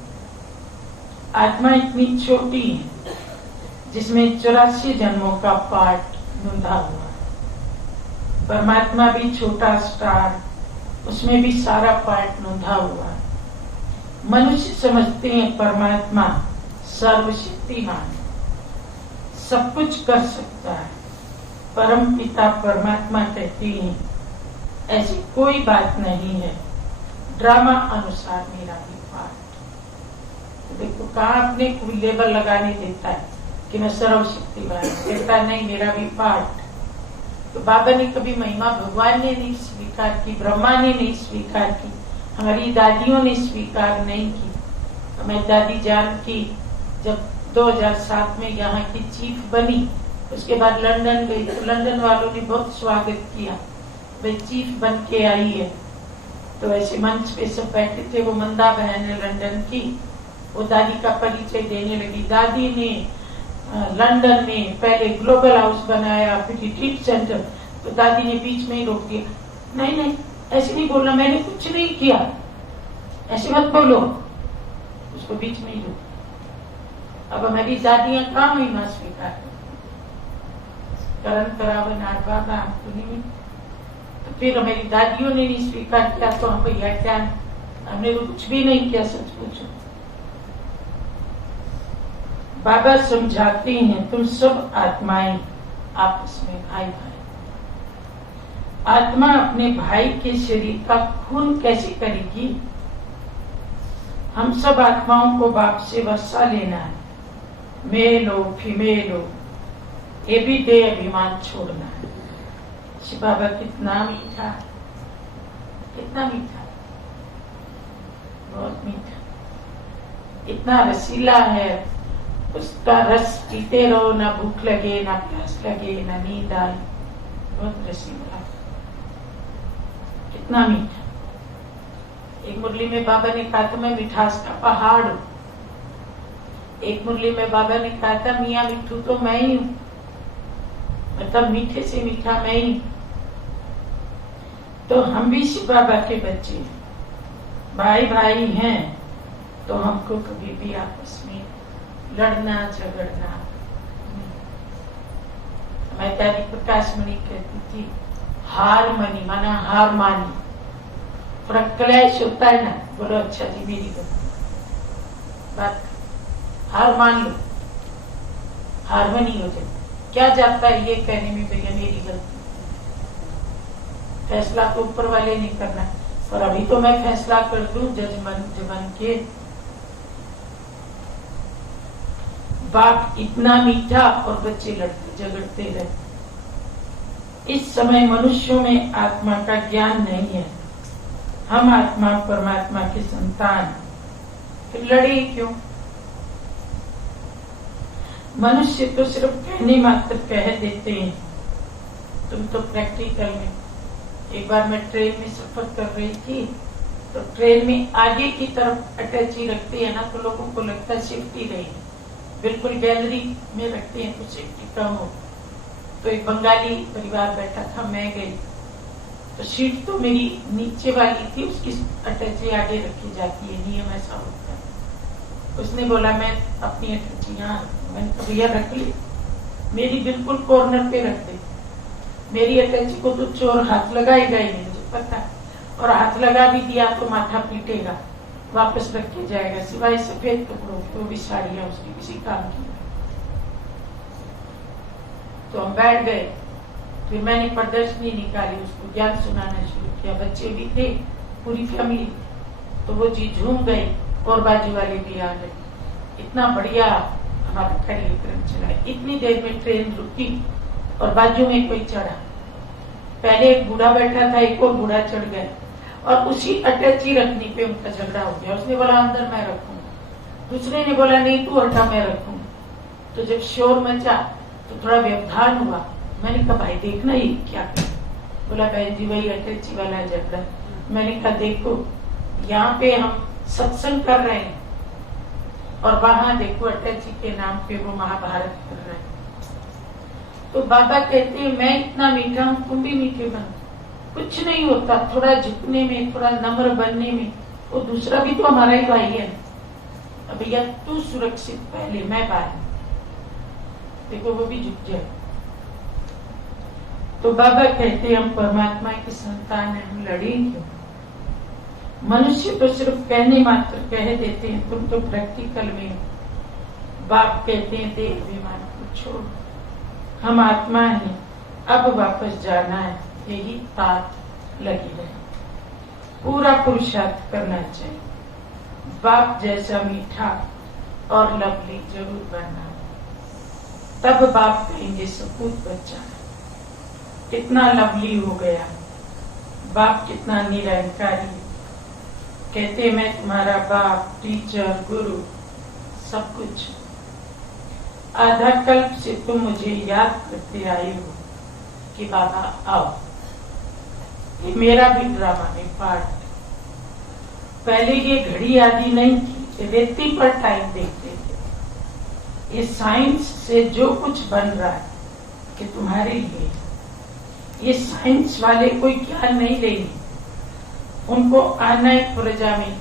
आत्मा इतनी छोटी है जिसमें 84 जन्मों का पाठ नोंदा हुआ है। परमात्मा भी छोटा स्टार, उसमें भी सारा पाठ नोंदा हुआ है। मनुष्य समझते हैं परमात्मा सर्वशक्तिमान, सब कुछ कर सकता है। परम पिता परमात्मा कहते हैं ऐसी कोई बात नहीं है, ड्रामा अनुसार मेरा भी पाठ। तो देखो कहाँ अपने कोई लेबल लगाने देता है कि मैं सर्वशक्तिमान, कहता नहीं मेरा भी पाठ। तो बाबा ने कभी महिमा भगवान ने नहीं स्वीकार की, ब्रह्मा ने नहीं स्वीकार की, हमारी दादियों ने स्वीकार नहीं की। हमारी दादी जान की जब 2007 में यहाँ की चीफ बनी, उसके बाद लंदन गई तो लंदन वालों ने बहुत स्वागत किया, भाई चीफ बन के आई है। तो ऐसे मंच पे सब बैठे थे, वो मंदा बहन है लंदन की, वो दादी का परिचय देने लगी। दादी ने लंदन में पहले ग्लोबल हाउस बनाया, फिर रिट्रीट सेंटर। तो दादी ने बीच में ही रोक दिया, नहीं नहीं ऐसे नहीं बोलना, मैंने कुछ नहीं किया, ऐसे मत बोलो। उसको बीच में ही रोक। अब हमारी दादियां कहाँ महिमा स्वीकार करण करावन बाबा में। तो फिर हमारी दादियों ने नहीं स्वीकार किया तो हम भैया क्या, हमने तो कुछ भी नहीं किया। सच पूछो, बाबा समझाते हैं तुम सब आत्माएं आपस में भाई भाई। आत्मा अपने भाई के शरीर का खून कैसे करेगी? हम सब आत्माओं को बाप से वसा लेना है, मेल हो फीमेल हो, ये भी दे अभिमान छोड़ना है। शिव बाबा कितना मीठा, कितना मीठा, बहुत मीठा, इतना रसीला है। उसका रस पीते रहो, ना भूख लगे ना प्यास लगे ना नींद आए, बहुत रसीला, कितना मीठा। एक मुरली में बाबा ने कहा था मैं मिठास का पहाड़ हूं। एक मुरली में बाबा ने कहा था मियाँ मिठू तो मैं ही हूं, मतलब मीठे से मीठा मैं ही। तो हम भी शिव बाबा के बच्चे हैं, भाई भाई हैं। तो हमको कभी भी आपस में लड़ना झगड़ना। मैं दादी प्रकाश मणि कहती थी हार मनी माना हार मानी। थोड़ा क्लैश होता है ना, बोलो अच्छा जी मेरी बात, हार मान लो, हारमोनी हो जाए। क्या जाता है ये कहने में भैया मेरी गलती, फैसला तो ऊपर वाले नहीं करना। और अभी तो मैं फैसला कर दूं जज बन के। बाप इतना मीठा और बच्चे लड़ते झगड़ते रहे। इस समय मनुष्यों में आत्मा का ज्ञान नहीं है। हम आत्मा परमात्मा के संतान, फिर लड़े क्यों? मनुष्य तो सिर्फ कहने मात्र कह देते हैं, तुम तो प्रैक्टिकल में। एक बार मैं ट्रेन में सफर कर रही थी, तो ट्रेन में आगे की तरफ अटैची रखते हैं ना, तो लोगों को लगता है सेफ्टी रहेगी। बिल्कुल गैलरी में रखते हैं तो सेफ्टी कम हो। तो एक बंगाली परिवार बैठा था, मैं गई तो सीट तो मेरी नीचे वाली थी, उसकी अटैची आगे रखी जाती है, नियम ऐसा होता है। उसने बोला मैं अपनी अटैची यहाँ, मैंने कहा भैया रख ली, मेरी बिल्कुल कॉर्नर पे रख दे। मेरी अटैची को तो चोर हाथ लगाएगा ही नहीं, मुझे पता है। और हाथ लगा भी दिया तो माथा पीटेगा, वापस रख के जाएगा, सिवाय सफेद कपड़ों की, वो भी साड़ियां उसकी किसी काम की। तो हम बैठ गए, फिर मैंने प्रदर्शनी निकाली, उसको ज्ञान सुनाना शुरू किया। बच्चे भी थे, पूरी फैमिली। तो वो जी झूम गई और बाजू वाले भी आ गए। इतना बढ़िया हमारा कार्यक्रम चला। इतनी देर में ट्रेन रुकी और बाजू में कोई चढ़ा। पहले एक बूढ़ा बैठा था, एक और बूढ़ा चढ़ गया और उसी अटैची रखने पे उनका झगड़ा हो गया। उसने बोला अंदर मैं रखूंगा, दूसरे ने बोला नहीं तू हटा मैं रखूंगा। तो जब शोर मचा तो थोड़ा व्यवधान हुआ। मैंने कहा भाई देखना ही क्या कर। बोला बहन जी वही अटैची वाला झगड़ा। मैंने कहा देखो यहाँ पे हम सत्संग कर रहे हैं और वहां देखो अटल जी के नाम पे वो महाभारत कर रहे हैं। तो बाबा कहते हैं मैं इतना मीठा हूं, तुम भी मीठे बनो। कुछ नहीं होता, थोड़ा झुकने में, थोड़ा नम्र बनने में। वो दूसरा भी तो हमारा ही भाई है। अब भैया तू सुरक्षित पहले, मैं बाद में, देखो वो भी झुक जाए। तो बाबा कहते हम परमात्मा की संतान है, हम लड़ेंगे। मनुष्य तो सिर्फ कहने मात्र कह देते हैं, तुम तो प्रैक्टिकल में। बाप कहते हैं देह अभिमान को छोड़, हम आत्मा है, अब वापस जाना है, यही तात लगी रहे। पूरा पुरुषार्थ करना चाहिए, बाप जैसा मीठा और लवली जरूर बनना। तब बाप कहेंगे सपूत बच्चा कितना लवली हो गया, बाप कितना निरंकारी। कहते मैं तुम्हारा बाप, टीचर, गुरु, सब कुछ। आधा कल्प से तुम मुझे याद करते आए हो कि बाबा आओ। ये मेरा भी ड्रामा है पार्ट। पहले ये घड़ी आदि नहीं थी, रेती पर टाइम देखते थे। ये साइंस से जो कुछ बन रहा है कि तुम्हारे लिए, ये साइंस वाले कोई ज्ञान नहीं लेंगे। उनको आना है प्रजा में,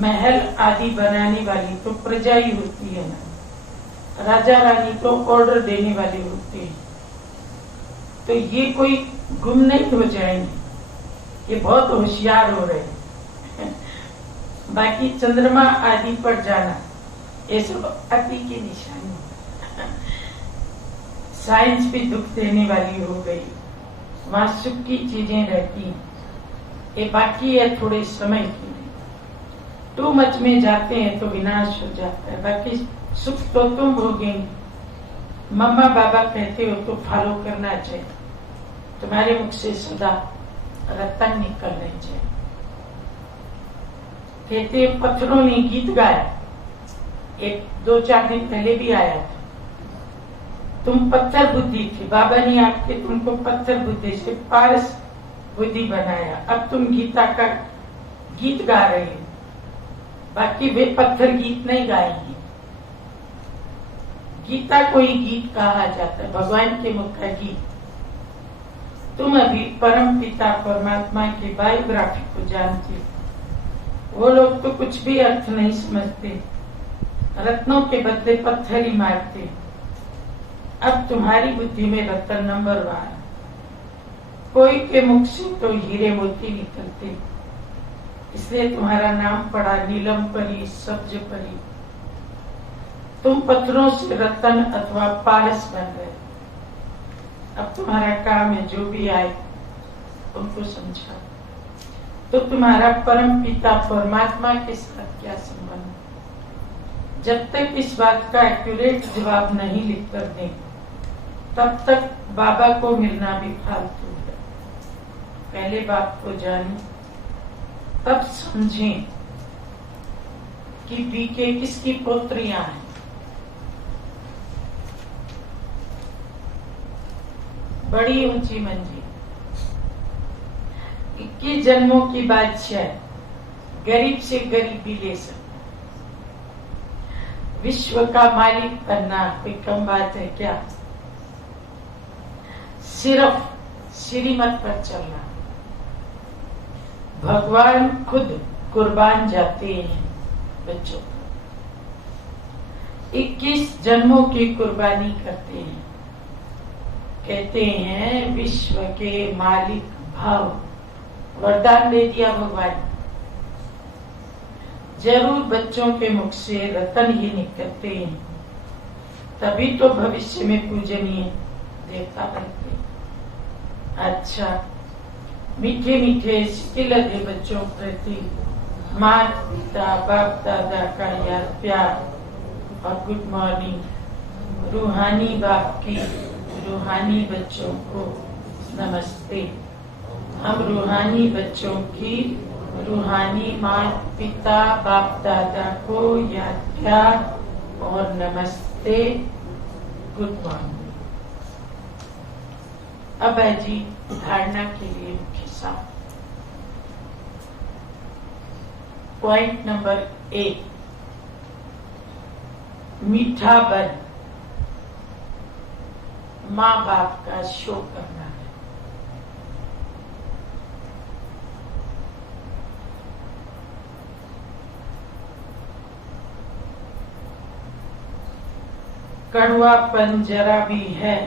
महल आदि बनाने वाली तो प्रजा ही होती है ना, राजा रानी तो ऑर्डर देने वाले होते हैं। तो ये कोई गुम नहीं हो जाएंगे, ये बहुत होशियार हो रहे हैं। बाकी चंद्रमा आदि पर जाना ये सब अति की निशानी। साइंस भी दुख देने वाली हो गई, वहां सुख की चीजें रहती हैं, ये बाकी है थोड़े समय के लिए। टू मच में जाते हैं तो विनाश हो जाता है, बाकी सुख तो तुम भोगेंगे। मम्मा बाबा कहते हो तो फॉलो करना चाहिए, तुम्हारे मुख से सदा रतन निकलने चाहिए। कहते पत्थरों ने गीत गाया, एक 2-4 दिन पहले भी आया था। तुम पत्थर बुद्धि थे, बाबा ने आपके तुमको पत्थर बुद्धि से पारस बुद्धि बनाया। अब तुम गीता का गीत गा रहे हो, बाकी वे पत्थर गीत नहीं गाएंगे। गीता को ही गीत कहा जाता है, भगवान के मुख का गीत। तुम अभी परम पिता परमात्मा की बायोग्राफी को जानते हो, वो लोग तो कुछ भी अर्थ नहीं समझते, रत्नों के बदले पत्थर ही मारते। अब तुम्हारी बुद्धि में रत्न नंबर 1, कोई के मुख से तो हीरे मोती निकलते, इसलिए तुम्हारा नाम पड़ा नीलम परी, सब्ज परी। तुम पत्थरों से रत्न अथवा पारस बन गए। अब तुम्हारा काम है जो भी आए उनको समझा। तो तुम्हारा परम पिता परमात्मा के साथ क्या संबंध? जब तक इस बात का एक्यूरेट जवाब नहीं लिख कर दें, तब तक बाबा को मिलना भी फालतू है। पहले बाप को जाने, तब समझें कि बीके किसकी पुत्रियां हैं। बड़ी ऊंची मंजिल, 21 जन्मों की बादशाह, गरीब से गरीब भी ले सकता। विश्व का मालिक बनना कोई कम बात है क्या? सिर्फ श्रीमत पर चलना। भगवान खुद कुर्बान जाते हैं बच्चों, 21 जन्मों की कुर्बानी करते हैं। कहते हैं विश्व के मालिक भाव, वरदान दे दिया भगवान। जरूर बच्चों के मुख से रतन ही निकलते हैं, तभी तो भविष्य में पूजनीय देवता बनते। अच्छा, मीठे मीठे सिलते बच्चों प्रति माता पिता बाप दादा का यार प्यार और गुड मॉर्निंग। रूहानी बाप की रूहानी बच्चों को नमस्ते। हम रूहानी बच्चों की रूहानी माता पिता बाप दादा को याद प्यार और नमस्ते, गुड मॉर्निंग। अब है जी धारणा के लिए मुख्य साथ। पॉइंट नंबर 1, मीठा बन माँ बाप का शो करना है। कड़वापन जरा भी है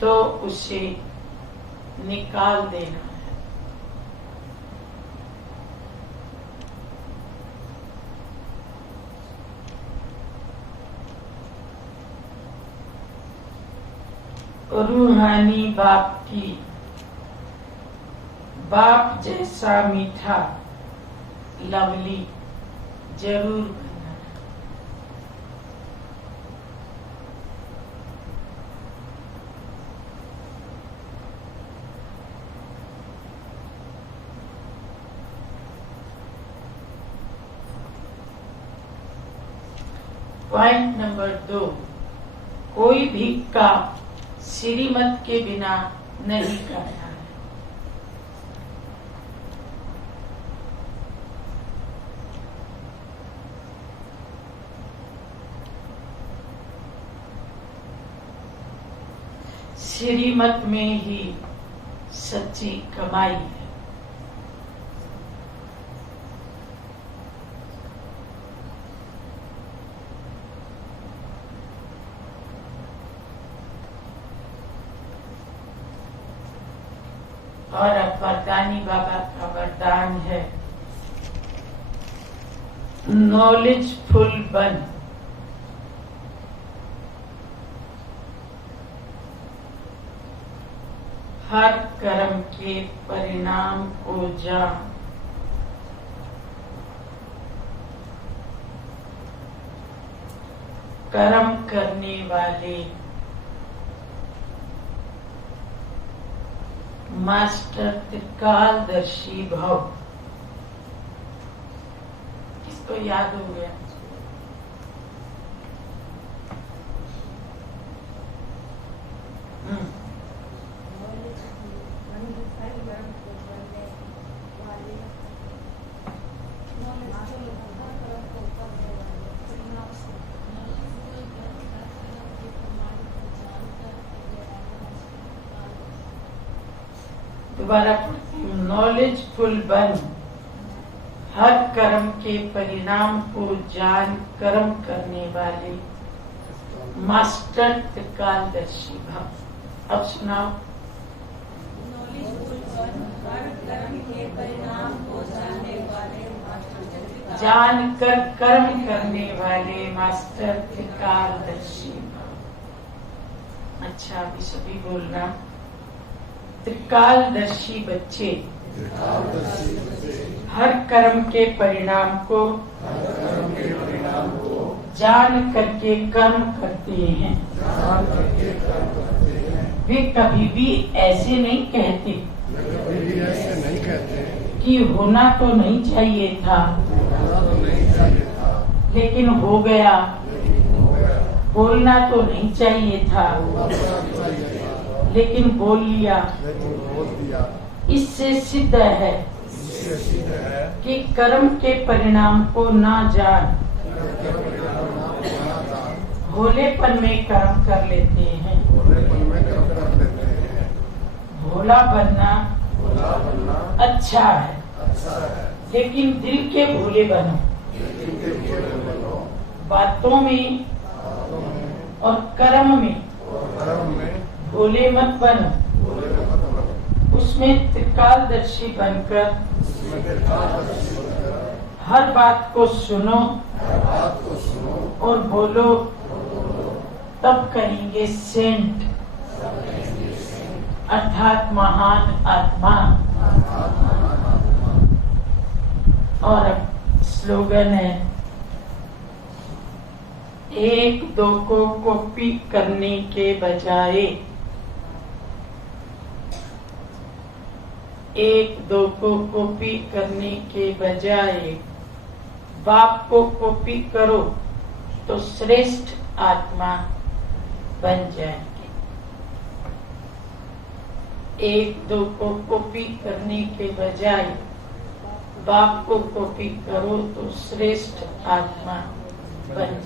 तो उसे निकाल देना है। रूहानी बाप की बाप जैसा मीठा लवली जरूर बनना है। पॉइंट नंबर 2, कोई भी काम श्रीमत के बिना नहीं करना है। श्रीमत में ही सच्ची कमाई है। और अब वरदानी बाबा का वरदान है, नॉलेजफुल बन हर कर्म के परिणाम को जान, कर्म करने वाले मास्टर त्रिकालदर्शी भव। किसको याद हो गया? दोबारा नॉलेजफुल बन हर कर्म के परिणाम को जान, कर्म करने वाले मास्टर त्रिकालदर्शी भव। अब सुनाओ। जान कर कर्म करने वाले मास्टर त्रिकालदर्शी भव। अच्छा, अभी सभी बोलना। त्रिकालदर्शी बच्चे हर कर्म के परिणाम को जान करके कर्म करते हैं। वे कभी भी ऐसे नहीं कहते कि होना तो नहीं चाहिए था लेकिन हो गया, बोलना तो नहीं चाहिए था लेकिन बोल लिया। इससे सिद्ध है कि कर्म के परिणाम को ना जान भोलेपन में कर्म कर लेते हैं। भोला बनना अच्छा है लेकिन दिल के भोले बनो। बातों में और कर्म में भोले मत बनो। उसमें त्रिकालदर्शी बनकर हर बात को सुनो और बोलो, तब कहेंगे सेंट अर्थात महान आत्मा। और अब स्लोगन है, एक दो को कॉपी करने के बजाय एक दो को कॉपी करने के बजाय बाप को कॉपी करो तो श्रेष्ठ आत्मा बन जाएंगे। एक दो को कॉपी करने के बजाय बाप को कॉपी करो तो श्रेष्ठ आत्मा बन जाए।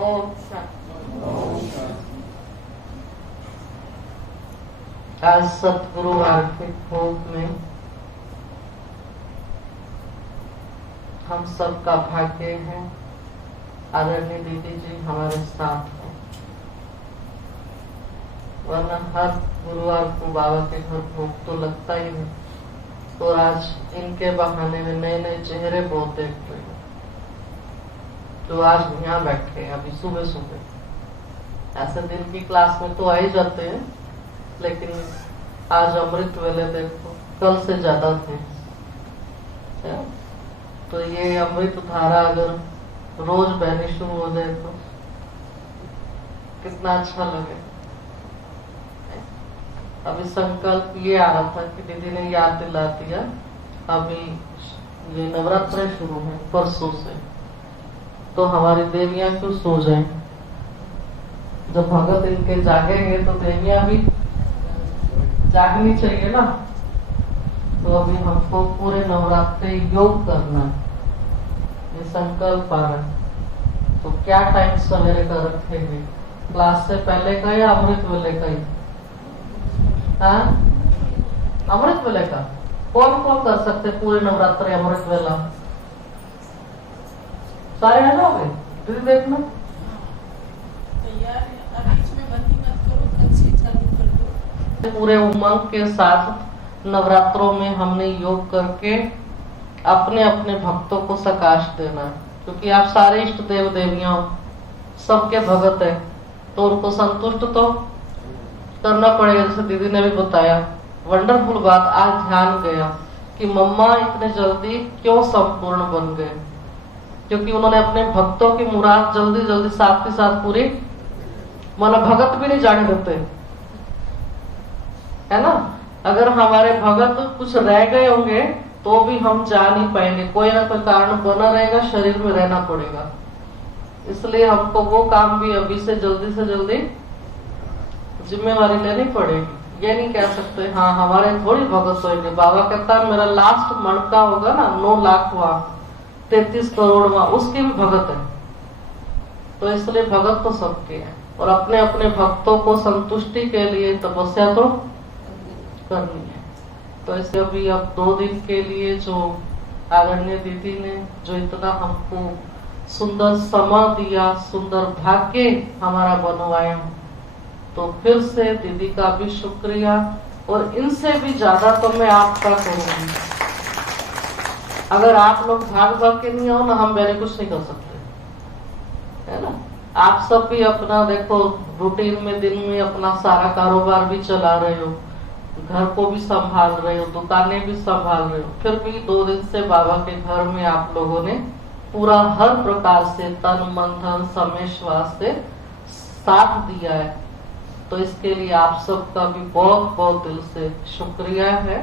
ओम शांति। आज सतगुरुवार के भोग में हम सबका भाग्य है आदरणीय दीदी जी हमारे साथ हैं, वरना हर गुरुवार को बाबा के घर भोग तो लगता ही है। और आज इनके बहाने में नए नए चेहरे बहुत देख रहे हैं, जो आज यहाँ बैठे हैं अभी सुबह सुबह। ऐसे दिन की क्लास में तो आ ही जाते हैं, लेकिन आज अमृत वेले देखो कल से ज्यादा थे। तो ये अमृत धारा अगर रोज बहनी शुरू हो जाए तो कितना अच्छा लगे। अभी संकल्प ये आ रहा था कि दीदी ने याद दिला दिया, अभी ये नवरात्र शुरू है परसों से, तो हमारी देवियां क्यों सो जाएं? जब भगत इनके जागेंगे तो देवियां भी जागनी चाहिए ना। तो अभी हमको पूरे नवरात्रे योग करना, ये संकल्प आ रहा है। तो क्या टाइम सवेरे का रखेंगे? क्लास से पहले का या अमृत वेले का ही? हाँ, अमृत वेले का। कौन कौन कर सकते पूरे नवरात्रे अमृत वेला? सारे आ जाओगे? दीदी देखना पूरे उमंग के साथ नवरात्रों में हमने योग करके अपने अपने भक्तों को सकाश देना, क्योंकि आप सारे इष्ट देव देवियां सबके भगत है, तो उनको संतुष्ट तो करना पड़ेगा। जैसे दीदी ने भी बताया, वंडरफुल बात आज ध्यान गया कि मम्मा इतने जल्दी क्यों संपूर्ण बन गए, क्योंकि उन्होंने अपने भक्तों की मुराद जल्दी जल्दी साथ के साथ पूरी, माना भगत भी नहीं जाने देते, है ना। अगर हमारे भगत कुछ रह गए होंगे तो भी हम जा नहीं पाएंगे, कोई ना कोई कारण बना रहेगा, शरीर में रहना पड़ेगा। इसलिए हमको वो काम भी अभी से जल्दी जिम्मेवारी लेनी पड़ेगी। ये नहीं कह सकते हाँ हमारे थोड़ी भगत होंगे। बाबा कहता है मेरा लास्ट मणका होगा ना 9 लाखवां 33 करोड़वां, उसकी भी भगत है। तो इसलिए भगत तो सबके हैं, और अपने अपने भक्तों को संतुष्टि के लिए तपस्या तो करनी है। तो इसे अभी अब 2 दिन के लिए जो आदरणीय दीदी ने जो इतना हमको सुंदर समय दिया, सुंदर भाग्य हमारा बनवाया, तो फिर से दीदी का भी शुक्रिया, और इनसे भी ज्यादा तो मैं आपका करूंगी। अगर आप लोग भाग के नहीं हो ना, हम मैंने कुछ नहीं कर सकते, है ना। आप सब भी अपना देखो रूटीन में दिन में अपना सारा कारोबार भी चला रहे हो, घर को भी संभाल रहे हो, दुकानें भी संभाल रहे हो, फिर भी 2 दिन से बाबा के घर में आप लोगों ने पूरा हर प्रकार से तन मन धन समय श्वास से साथ दिया है। तो इसके लिए आप सबका भी बहुत बहुत दिल से शुक्रिया है।